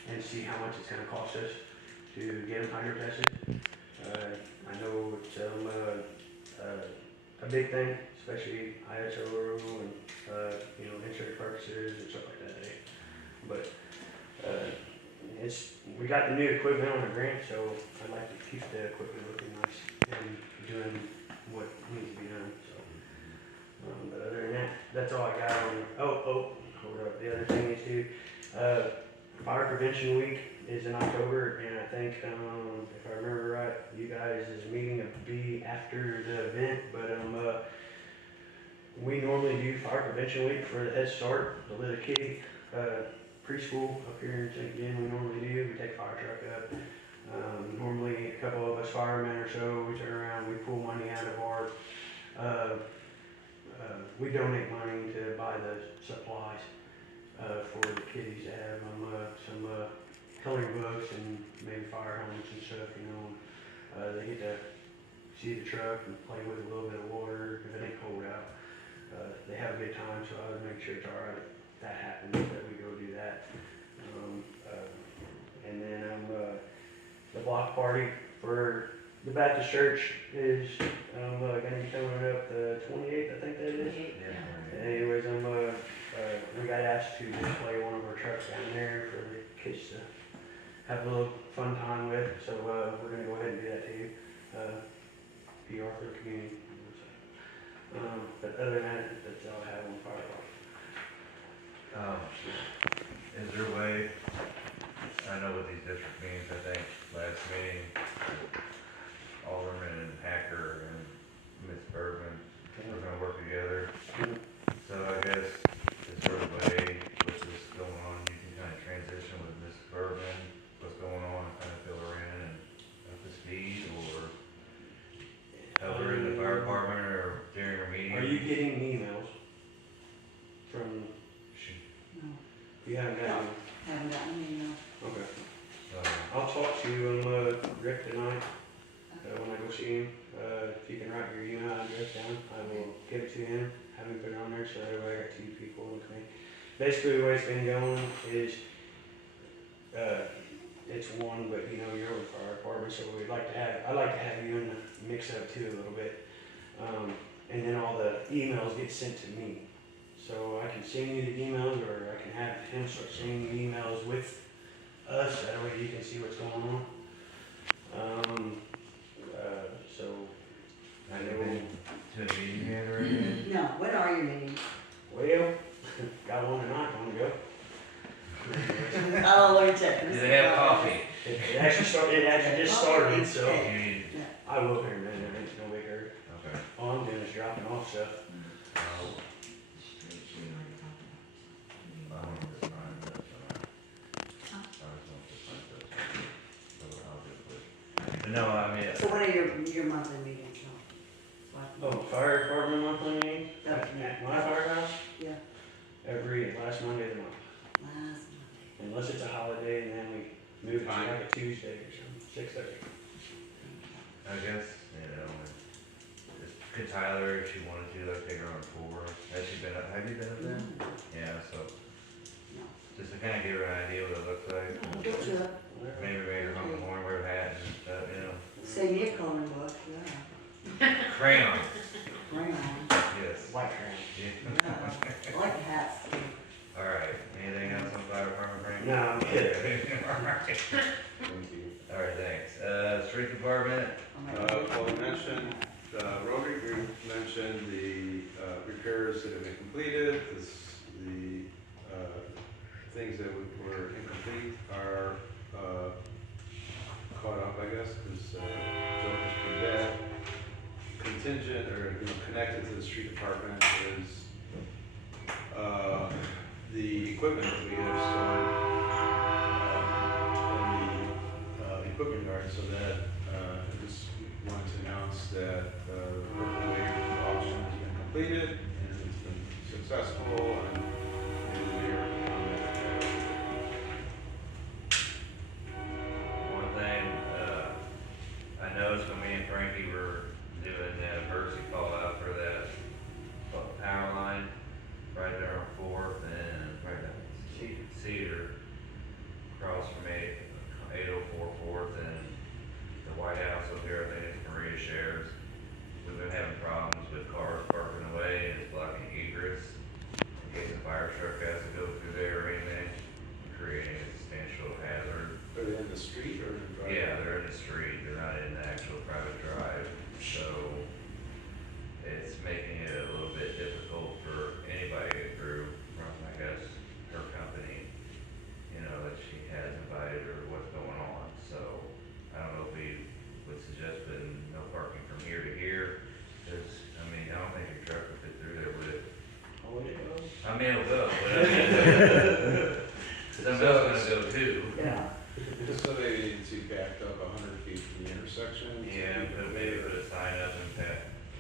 and see how much it's going to cost us to get them hydro tested. I know it's a big thing, especially ISO and insurance purposes and stuff like that. But we got the new equipment on the grant, so I'd like to keep the equipment looking nice and doing what needs to be done. So, but other than that, that's all I got on. Hold up. The other thing is too, Fire Prevention Week is in October, and I think, if I remember right, you guys' meeting will be after the event, but we normally do Fire Prevention Week for the Head Start, the Little Kitty preschool up here in St. Jen. We normally do. We take a fire truck up. Normally a couple of us firemen or so, we turn around, we pull money out of our, we donate money to buy the supplies for the kiddies to have some coloring books and maybe fire helmets and stuff, they get to see the truck and play with a little bit of water if it ain't cold out. They have a good time, so I would make sure it's alright if that happens, that we go do that. And then the block party for the Baptist church is, gonna be coming up the 28th, I think that is. Yeah. Anyways, we got asked to display one of our trucks down there for the kids to have a little fun time with, so, we're gonna go ahead and do that too. PR for the community. But other than that, that's all I have on fire. Is there a way, I know with these district meetings, I think last meeting, Aldermen and Hacker and Ms. Bergman were gonna work together. So I guess, is there a way with this going on, you can kind of transition with Ms. Bergman, what's going on, and kind of fill her in and up to speed, or help her in the fire department or during her meeting? Are you getting emails from, No, you haven't got any? haven't gotten any, no. Okay. Uh, I'll talk to Rick tonight, when I go see him. If you can write your email address down, I will give it to him, have him put it on there, so that way I got two people with me. Basically, the way it's been going is, it's one, but you know, you're over the fire department, so I'd like to have you in the mix of it too a little bit. And then all the emails get sent to me. So I can send you the emails, or I can have him start sending you emails with us, that way you can see what's going on. So, Have you been to a meeting yet or anything? No, when are your meetings? well, got one tonight, wanna go? Oh, let me check. Do they have coffee? It actually just started, so You need, I will here in a minute, it's no big hurry. okay. All I'm doing is dropping off stuff. I'll- I don't know if it's fine, but, I was going to find that, so I'll do it. But no, I mean, So what are your monthly meetings? No. Oh, fire department monthly meeting? Yeah. At my firehouse? Yeah. Every last Monday of the month. Last Unless it's a holiday, and then we move it to like a Tuesday or something, 6:30. I guess, you know, just could Tyler, if she wanted to, like, take her on a tour. Has she been up, have you been up there? Yeah, so, No. just to kind of give her an idea what it looks like. I'll get you a, Maybe make her home horn, wear a hat and stuff, you know. send me a coloring book, yeah. Crayons, Bring on. yes. White trash. Yeah. Yeah. I like the hats too. All right, anything else on fire department, Frank? No, I'm kidding. All right. Thank you. All right, thanks. Street department, Well, we mentioned, Rotary Group mentioned the repairs that have been completed, the things that were incomplete are caught up, I guess, because George has been dead. Contingent, or, you know, connected to the street department is the equipment that we have stored in the equipment yard, so that I just wanted to announce that the purple wave auction has been completed and it's been successful, and we are on that. one thing, I noticed when me and Frankie were doing that emergency call out for that power line right there on Fourth and right down Cedar, across from 804 Fourth and the White House over here, I think it's Maria Shares. We've been having problems with cars parking away and it's blocking egress in case a fire truck has to go through there or anything, creating a substantial hazard. Are they in the street or in the driveway? Yeah, they're in the street, they're not in the actual private drive, so it's making it a little bit difficult for anybody to get through from, I guess, her company, you know, that she has invited or what's going on, so I don't know if we would suggest putting no parking from here to here, cause, I mean, I don't think your truck would fit through there, would it? Oh, it goes. I mean, it'll go, but I mean, something else gonna go too. Yeah. So they need to back up 100 feet from the intersection? Yeah, but maybe put a sign up and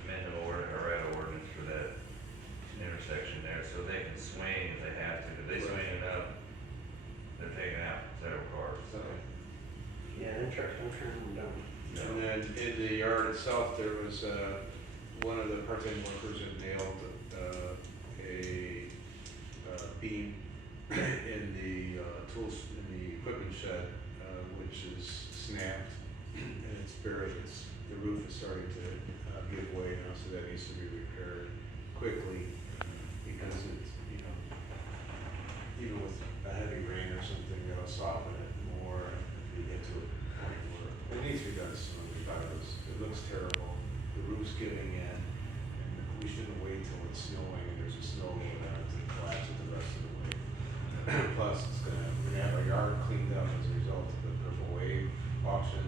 amend the order, or write an ordinance for that intersection there, so they can swing if they have to. If they swing it up, they're taking out several cars, so. Yeah, them trucks don't turn them down. And then in the yard itself, there was, one of the part-time workers had nailed, a beam in the tools, in the equipment shed, which is snapped, and the roof is starting to give way now, so that needs to be repaired quickly, because it's, even with a heavy rain or something, it'll soften it more, and we get to a point where it needs to be done soon, because it looks terrible, the roof's giving in, and we shouldn't wait till it's snowing and there's a snow going on to collapse it the rest of the way. Plus, we're gonna have our yard cleaned up as a result of the Purple Wave auction.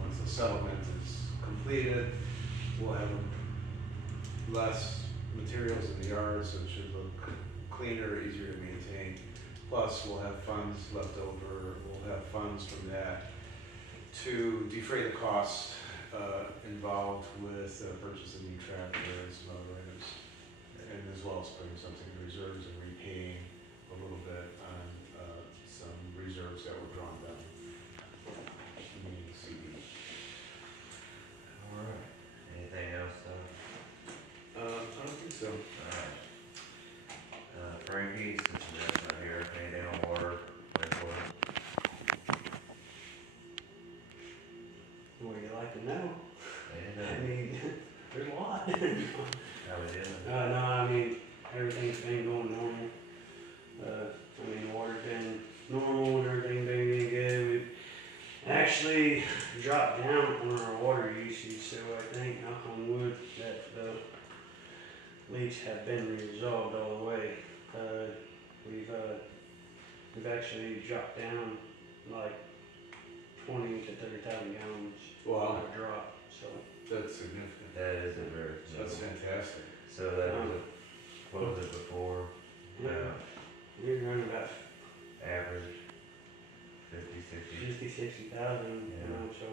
Once the settlement is completed, we'll have less materials in the yard, so it should look cleaner, easier to maintain. Plus, we'll have funds left over. We'll have funds from that to defray the costs involved with purchasing new tractor and some other items, and as well as putting something in reserves and repaying a little bit on some reserves that were drawn down. Alright, anything else, I don't think so. Alright. Frankie, since you're not here, anything on water, wastewater? What do you like to know? I Anything? mean, there's a lot. How we doing? No, I mean, everything's been going normal. I mean, the water's been normal and everything been good. We've actually dropped down on our water usage, so I think, knock on wood, that the leaks have been resolved all the way. We've actually dropped down like 20 to 30,000 gallons. Wow. Of drop, so. That's significant. That is a very. That's fantastic. So that was what was it before? Yeah, we're running about Average 50, 60. 60,000, Yeah. so.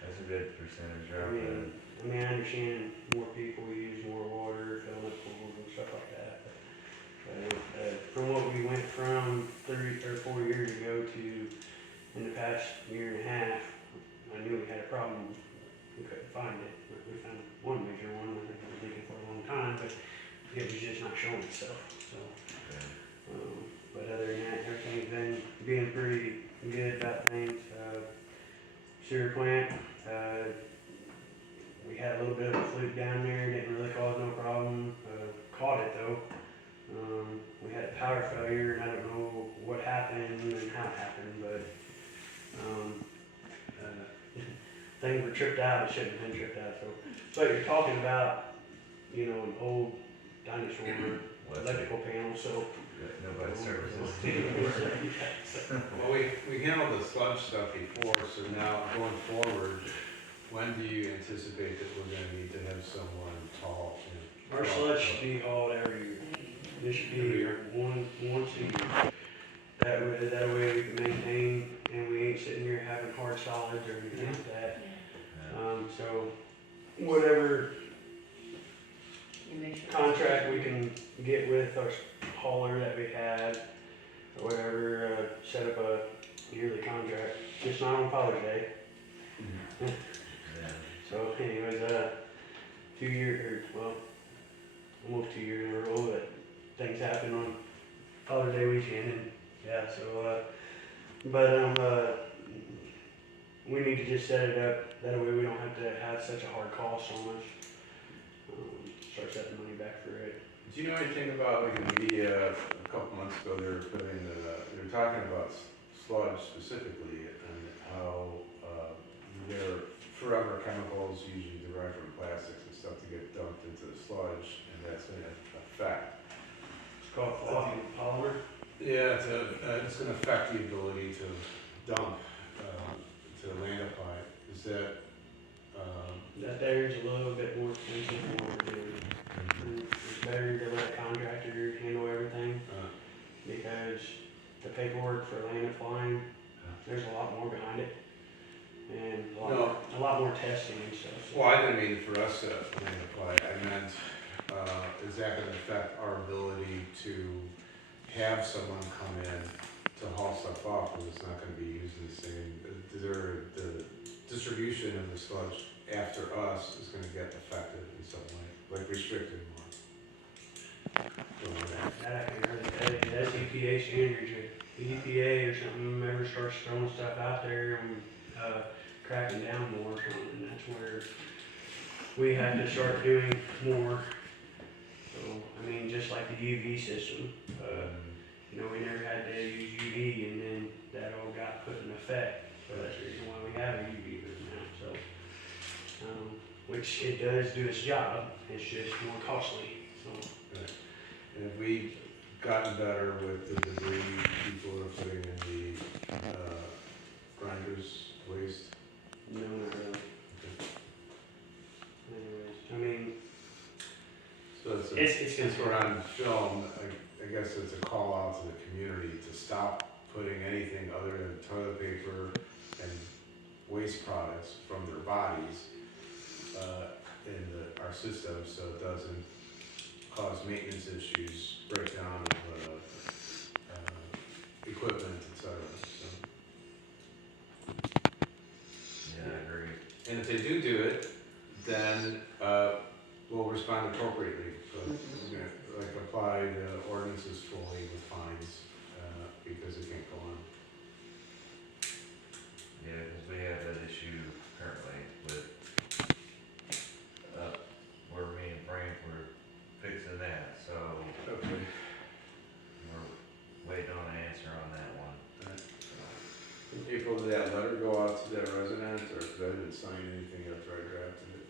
That's a good percentage I drop. mean, I understand more people use more water, filling up pools and stuff like that. But from what we went from 3 or 4 years ago to in the past year and a half, I knew we had a problem. We couldn't find it. We found one major one. I think it was leaking for a long time, but it was just not showing itself. So, but other than that, everything's been being pretty good about things. Sewer plant. We had a little bit of a fluke down there, didn't really cause no problem. Caught it though. We had a power failure, and I don't know what happened and how it happened, but things were tripped out. It shouldn't have been tripped out. So you're talking about, an old dinosaur electrical panel. So Nobody services. Well, we handled the sludge stuff before, so now going forward, when do you anticipate that we're gonna need to have someone haul? our sludge should be hauled every year. It should be once a year. That way we can maintain, and we ain't sitting here having hard solids or anything like that. So whatever You make sure. contract we can get with our hauler that we had, or whatever, set up a yearly contract, just not on Father's Day. Yeah. So anyways, 2 years, almost 2 years in a row that things happen on Father's Day weekend, and yeah, so, we need to just set it up, that way we don't have to have such a hard cost on us. Start setting money back for it. Do you know anything about, like in the media, a couple months ago, they were talking about sludge specifically, and how they're forever chemicals usually derived from plastics and stuff to get dumped into the sludge, and that's gonna affect. It's called flopping polymer. Yeah, it's gonna affect the ability to dump, to land apply. Is that, That there's a little bit more expensive than what we're doing. It's better to let a contractor handle everything, because the paperwork for land applying, there's a lot more behind it. And a lot more testing and stuff. So. well, I didn't mean for us to land apply, I meant, is that gonna affect our ability to have someone come in to haul stuff off, because it's not gonna be used the same, the distribution of the sludge after us is gonna get affected in some way, like restricted more. That I can really tell you, that's EPA standards EPA or something ever starts throwing stuff out there and, cracking down more or something, that's where we have to start doing more. So, I mean, just like the UV system, you know, we never had to use UV, and then that all got put in effect. So that's the reason why we have a UV booth now. So, which it does do its job. It's just more costly. So, And have we gotten better with the debris people are putting in the grinders waste? no, not really. Anyways, I mean, So it's since we're on film, I guess it's a call out to the community to stop putting anything other than toilet paper and waste products from their bodies in our system, so it doesn't cause maintenance issues, breakdown of equipment, etc. Yeah, I agree. And if they do it, then we'll respond appropriately. So we're gonna like apply the ordinances fully with fines because it can't go on. Yeah, because we have that issue currently with, where me and Frank were fixing that, so Okay. we're waiting on an answer on that one. April, did that letter go out to that resident, or because I didn't sign anything after I drafted it?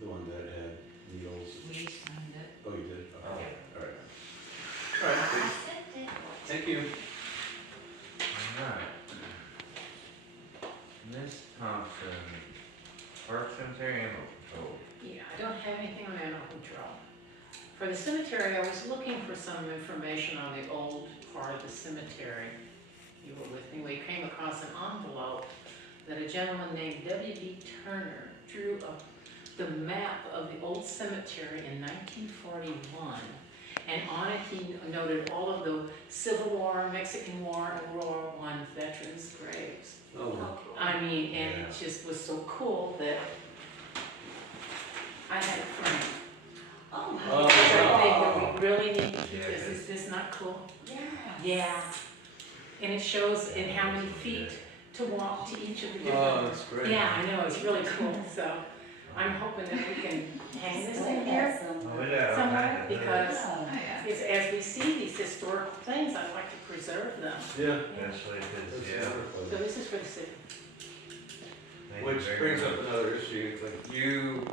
The one that had needles. We signed it. Oh, you did? Oh. Okay. All right. All right, I thanks. sent it. Thank you. Alright. Miss Thompson, Park Cemetery Animal Control. Yeah, I don't have anything on animal control. For the cemetery, I was looking for some information on the old part of the cemetery. You were with me, we came across an envelope that a gentleman named W.B. Turner drew up the map of the old cemetery in 1941. And on it, he noted all of the Civil War, Mexican War, and World War I veterans' graves. Oh, I mean, and it just was so cool that I had a friend. Oh, Because I think that we really need to keep Yeah, this, is this not cool? yeah. Yeah. And it shows in how many feet to walk to each of the Oh, different. that's great. Yeah, I know, it's really cool, so I'm hoping that we can hang this in here Oh, yeah. somewhere, because Oh, yeah. it's, as we see these historical things, I'd like to preserve them. Yeah. Especially if it's, That's yeah. wonderful. So this is for the city. Thank you Which very brings much. up another issue, like you,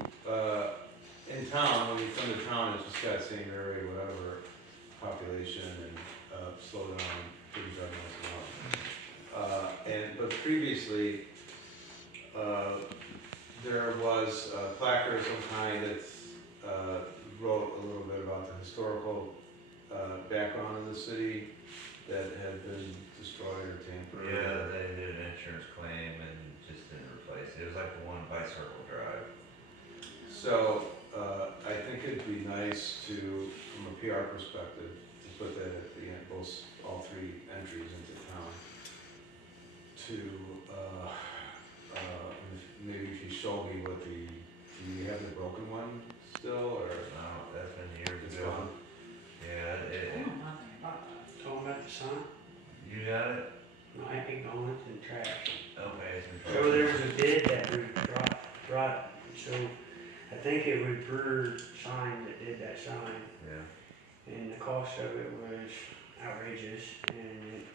in town, when you come to town, it's just got St. Mary, whatever, population and, slow down, things driving us along. But previously, there was a placard of some kind that, wrote a little bit about the historical, background of the city that had been destroyed or tampered. Yeah, they did an insurance claim and just didn't replace it. It was like the one by Circle Drive. So, I think it'd be nice to, from a PR perspective, to put that at the end, all three entries into town. To, maybe if you show me what do you have the broken one still, or? No, that's been years It's ago. gone? Yeah, I know nothing about that. talking about the sign, you got it? no, I ain't going to the trash. Okay, it's been. So there was a bid that we brought, so I think it was Brewer Sign that did that sign, Yeah. and the cost of it was outrageous, and it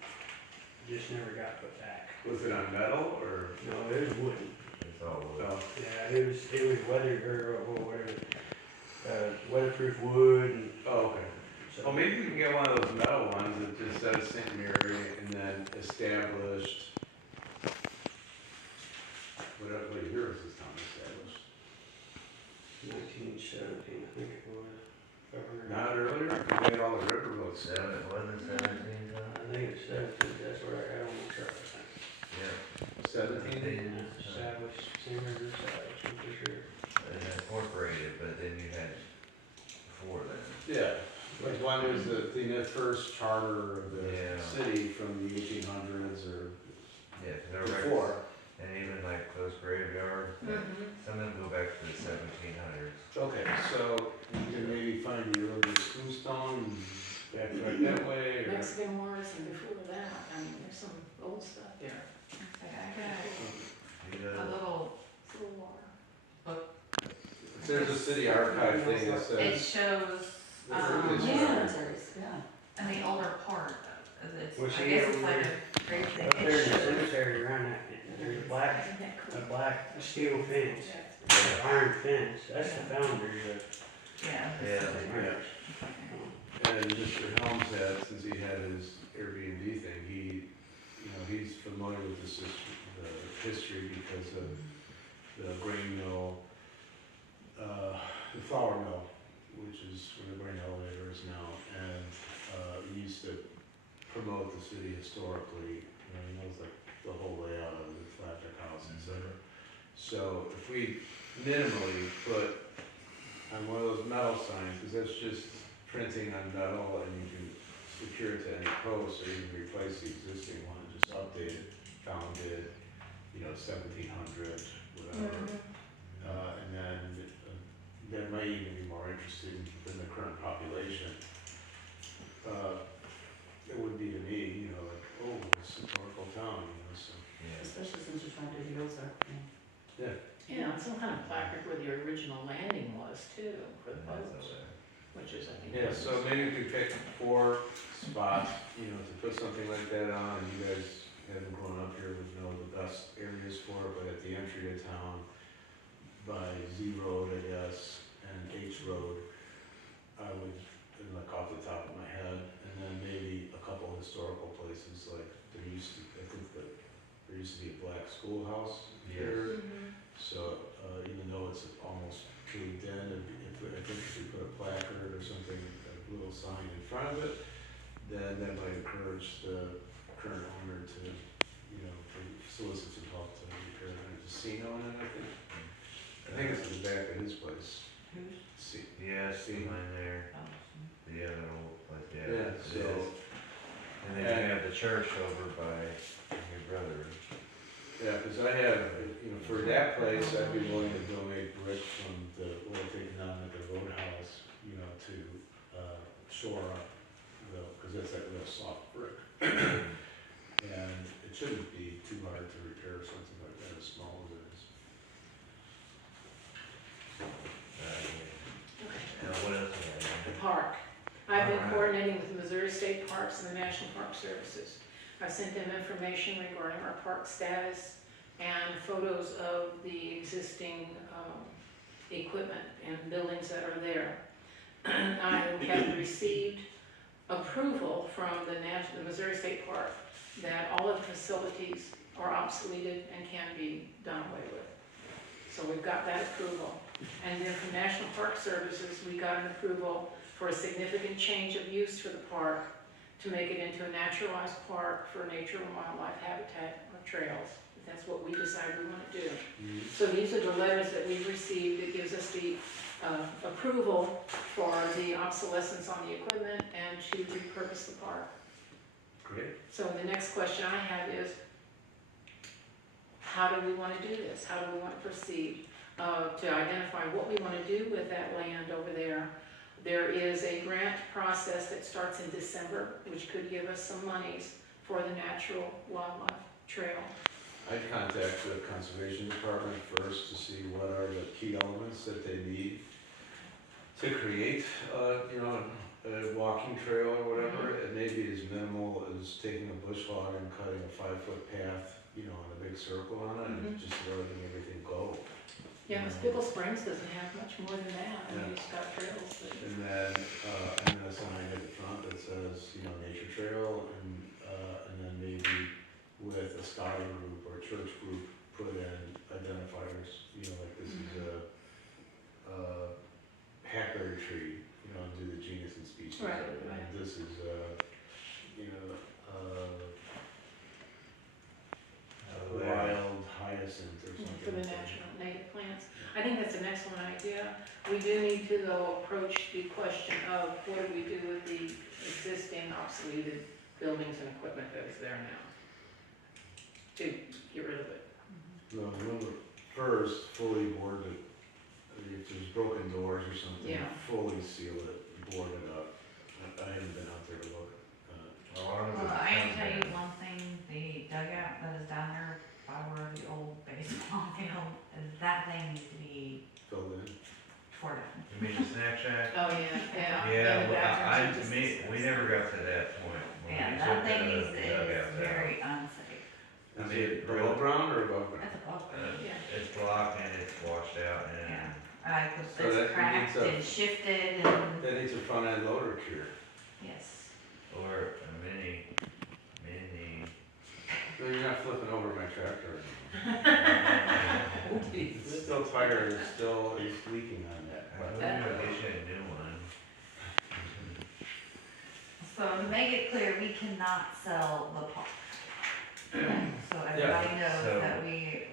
just never got put back. Was it on metal, or? No, it was wooden. It's all wood. No. Yeah, it was weather, or whatever, weatherproof wood, and Oh, okay. so. Well, maybe we can get one of those metal ones that just says St. Mary and then established. What year was this town established? 1917, I think it was. If I remember. Not earlier, because we had all the riverboats. Wasn't it 17 I something? think it's 17, that's where I got on my truck, I think. Yeah. 17? Established, San River established, I'm pretty sure. And incorporated, but then you had before then. Yeah, like one was the first charter of the Yeah. city from the 1800s or Yeah, 'cause they're records, before. and even like those graveyard, some of them go back to the 1700s. Okay, so you can maybe find the earliest tombstone, back right that way, or? Mexican Wars and before that, I mean, there's some old stuff there. Okay, I You got a got little, Civil War. There's a city archive thing that it says, shows, It's Yeah, in the older part, it's, Well, I see, guess it's over like a great thing. Up there in It the shows, cemetery around that, there's a black steel fence, an iron fence, that's the founders of. yeah. yeah. And Mr. Helms had, since he had his Airbnb thing, he's familiar with the history because of the grain mill, the flour mill, which is where the grain elevator is now, and he used to promote the city historically. He knows like the whole layout of the Flapjack House, etc. So if we minimally put on one of those metal signs, because that's just printing on metal and you can secure it to any post, or you can replace the existing one, just update it, founded, 1700, whatever. And then that might even be more interesting than the current population. It would be to me, like, oh, it's a historical town, so. especially since you're trying to do the Ozark thing. Yeah, and some kind of placard where the original landing was too, for the boats, which is, I think. Yeah, so maybe if we pick 4 spots, to put something like that on, and you guys having grown up here would know the best areas for it, but at the entry of town, by Z Road, I guess, and H Road, I would, like off the top of my head, and then maybe a couple historical places, like I think that there used to be a black schoolhouse here. So, even though it's almost caved in, I think if we put a placard or something, a little sign in front of it, then that might encourage the current owner to, to solicit some help to repair the casino in it, I think. I think it's in the back of his place. Yeah, see mine there. Oh, Yeah, that old place, yeah. Yeah, it so. is. And then you have the church over by your brother. Yeah, because I have, for that place, I'd be willing to donate brick from what I've taken down at the roadhouse, to shore up because that's that real soft brick. And it shouldn't be too hard to repair something like that as small as it is. Now, what else do you The have? park. I've been Alright. coordinating with the Missouri State Parks and the National Park Services. I sent them information regarding our park status and photos of the existing equipment and buildings that are there. I have received approval from the Missouri State Park that all of the facilities are obsoleted and can be done away with. So we've got that approval. And then from National Park Services, we got an approval for a significant change of use for the park to make it into a naturalized park for nature and wildlife habitat or trails. That's what we decided we want to do. So these are the letters that we've received that gives us the approval for the obsolescence on the equipment and to repurpose the park. Great. So the next question I have is, how do we want to do this? How do we want to proceed? To identify what we want to do with that land over there. There is a grant process that starts in December, which could give us some monies for the natural wildlife trail. I'd contact the conservation department first to see what are the key elements that they need to create, a walking trail or whatever. It may be as minimal as taking a bush hog and cutting a 5-foot path, on a big circle on it, and just letting everything go. Yeah, because Pickle Springs doesn't have much more than that. I mean, it's got trails that. And then a sign at the front that says, nature trail, and then maybe with a scholar group or church group, put in identifiers, like this is a hackberry tree, and do the genus and species. Right, of it. right. And this is, wild hyacinth or something. For the natural native plants. I think that's an excellent idea. We do need to though approach the question of what do we do with the existing obsoleted buildings and equipment that is there now? To get rid of it. No, remember, first, fully board it. If there's broken doors or something, Yeah. fully seal it, board it up. I haven't been out there to look. lot of it. Well, I can comes tell you in. one thing, the dugout that is down there by where the old baseball field, that thing needs to be Filled in. tore down. You mean the snack shack? Oh, yeah, yeah. Yeah, And the well, bathrooms are just we disgusting. never got to that point. When Yeah, we that took thing the is dugouts out. very unsafe. I Is mean, it below ground or above ground? That's a bug. Yeah. It's blocked and it's washed out Yeah. and So that It's cracked needs a- and shifted and, That needs a front end loader cure. yes. or a mini. No, you're not flipping over my tractor. It's still tired, it's leaking on that. I believe I guess you had a new one. So to make it clear, we cannot sell the park. So everybody knows so- that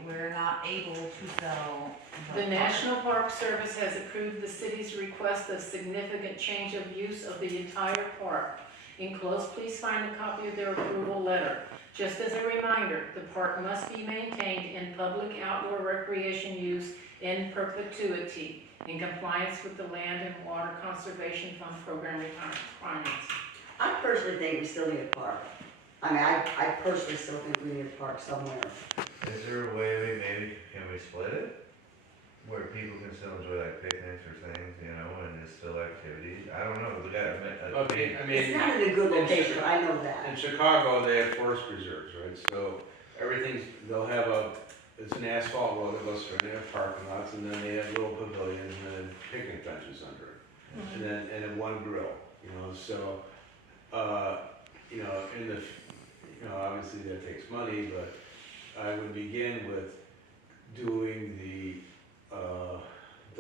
we're not able to sell the The park. National Park Service has approved the city's request of significant change of use of the entire park. Enclosed, please find a copy of their approval letter. Just as a reminder, the park must be maintained in public outdoor recreation use in perpetuity, in compliance with the Land and Water Conservation Fund program requirements. I personally think we still need a park. I mean, I personally still think we need a park somewhere. Is there a way can we split it? Where people can still enjoy like picnics or things, you know, and just still activities? I don't know, we gotta make a Okay, I mean. It's not in a good location, I know that. In Chicago, they have forest preserves, right? So they'll have it's an asphalt road that goes through, and they have parking lots, and then they have little pavilions, and then picnic benches under it. And then one grill, you know, so, you know, obviously that takes money, but I would begin with doing the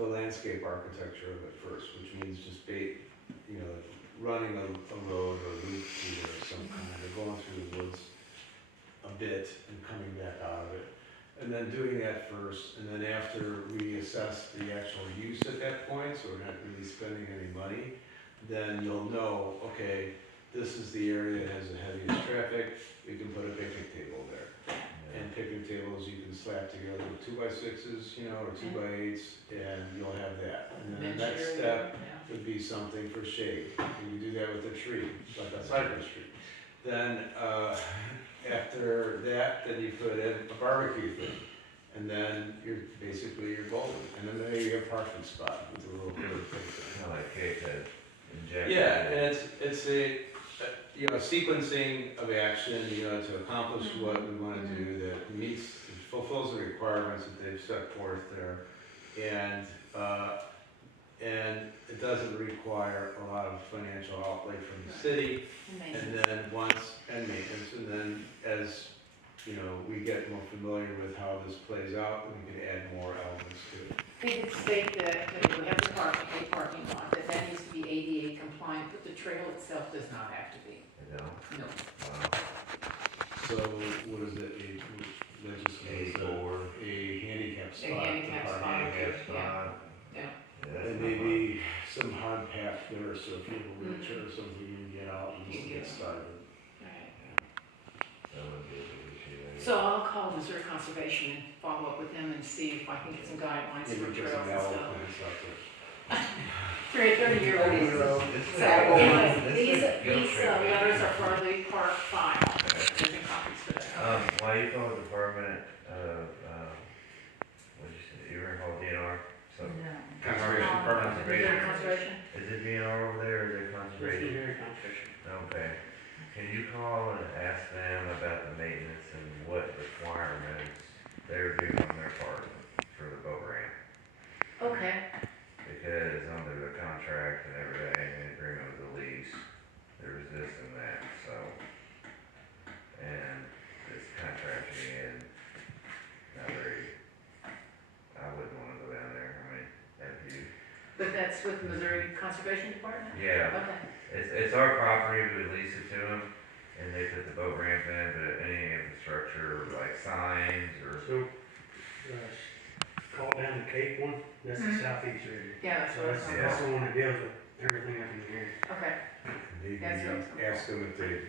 landscape architecture of it first, which means just running a road or a loop through there of some kind, or going through the woods a bit and coming back out of it. And then doing that first, and then after we assess the actual use at that point, so we're not really spending any money, then you'll know, okay, this is the area that has the heaviest traffic, we can put a picnic table there. And picnic tables you can slap together with 2x6s, you know, or 2x8s, and you'll have that. And then the next step would be something for shade. You can do that with a tree, like a cypress tree. Then, after that, then you put in a barbecue thing. And then you're golden. And then maybe a parking spot with a little bit of thing. kind of like Kate had injected. Yeah, and it's a, sequencing of action, to accomplish what we wanna do that fulfills the requirements that they've set forth there. And it doesn't require a lot of financial outlay from the city. And then maintenance, and then as, we get more familiar with how this plays out, we can add more elements to it. They could state that we have the parking lot, that needs to be ADA compliant, but the trail itself does not have to be. You know? No. Wow. So what is it, that just means a handicap spot. A handicap to park. spot. Handicap Yeah. spot. Yeah. Yeah, And maybe some hard path there, so if you have a wheelchair or something, you can get out and You just can get get started. Right. That would be a big issue there. So I'll call Missouri Conservation and follow up with them and see if I can get some guidelines for Maybe trails just some and yellow stuff. plants out there. 30-year-old. This is That a- one. this is These a guilt trip. letters are for the park file. There's a copies for that. While you call the department of, what'd you say, you were called DNR? So, Conservation Um, Department. Missouri Conservation? is it DNR over there or is it It's conservation? very competition. Okay. Can you call and ask them about the maintenance and what requirements they're doing on their part for the boat ramp? Okay. Because under the contract and everything, the agreement with the lease, there was this and that, so. And this contract again, not very, I wouldn't wanna go down there, I mean, have you? But that's with the Missouri Conservation Department? Yeah, Okay. it's our property, we lease it to them, and they put the boat ramp in, but any infrastructure, like signs or. So, call it down the Cape one, that's the Mhm. southeast region. Yeah, that's So what I that's, thought. that's the one that deals with everything up in the area. Okay. Maybe That's what- ask them if they,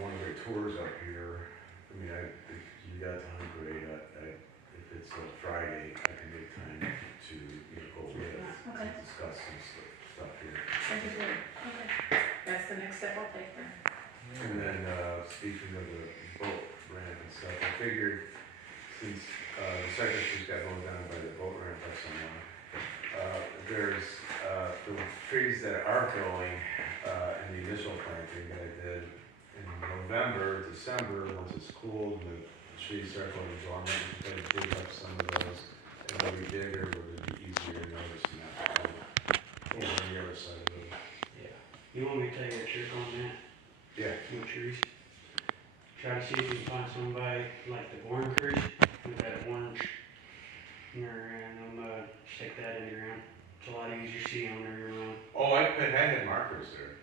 one of their tours up here, I mean, if you got time, great, if it's a Friday, I can make time to, go with it, Okay. to discuss some stuff here. Thank you, good. Okay. That's the next step I'll take then. And then, speaking of the boat ramp and stuff, I figured since, the secretary's got mowed down by the boat ramp by someone, there's, the trees that are growing, in the initial planting that I did in November, December, once it's cooled, and the trees start going dormant, you gotta dig up some of those, and maybe digger would be easier to notice than that. Over on the other side of the, Yeah. You want me to take a trick on that? yeah. No trees? Try to see if you can find somebody like the orange trees, with that orange in there, and stick that in the ground. It's a lot easier to see on there year round. Oh, I had markers there.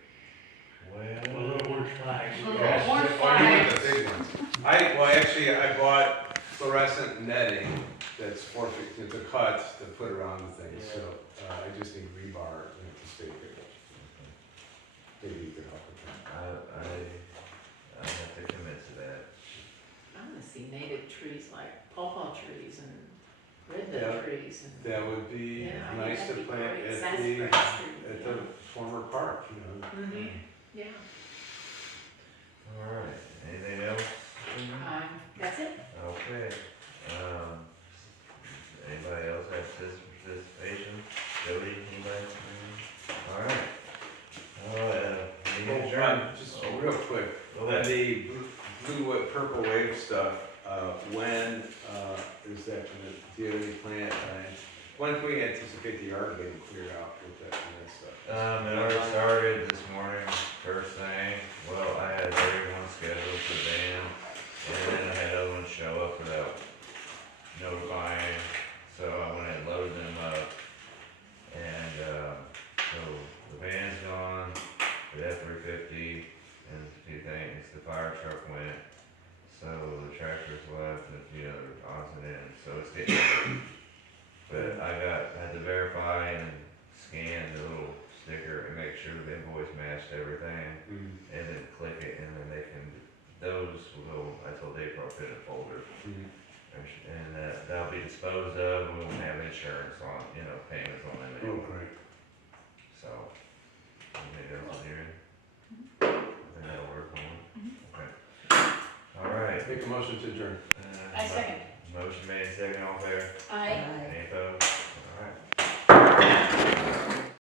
A little orange flag. Yeah, Orange oh, you want flags. the big ones. Actually, I bought fluorescent netting that's 4 feet, to cut, to put around the thing, so, I just need rebar to stay there. Maybe you could help with that. I have to commit to that. I wanna see native trees like pawpaw trees and Yeah. redwood trees and. That would be Yeah, I think nice that'd to be plant great. at Sassafras trees, at yeah. the former park, you know. Mhm, yeah, Alright, anything else? that's it. Okay, anybody else have citizen participation? Jody, anybody? Alright. Meeting adjourned. Just Oh. real quick, Go ahead. the purple wave stuff, when, is that gonna, do you have any plan, when can we anticipate the yard getting cleared out with that kind of stuff? It already started this morning, first thing. Well, I had everyone scheduled for then, and then I had other ones show up without notifying, so I went and loaded them up. And, so the van's gone, the F-350, and a few things, the fire truck went, so the tractor's left, and a few other odds and ends, so it's getting. But I had to verify and scan the little sticker and make sure the invoice matched everything, and then click it, and then they can, those will go, I told April I'll put in a folder. And that'll be disposed of, and we won't have insurance on, payments on them Oh, anymore. great. So, anything else here? I think that'll work on it. Okay. Alright. Make a motion to adjourn. I second. Motion made, second, all fair. I. Any opposed?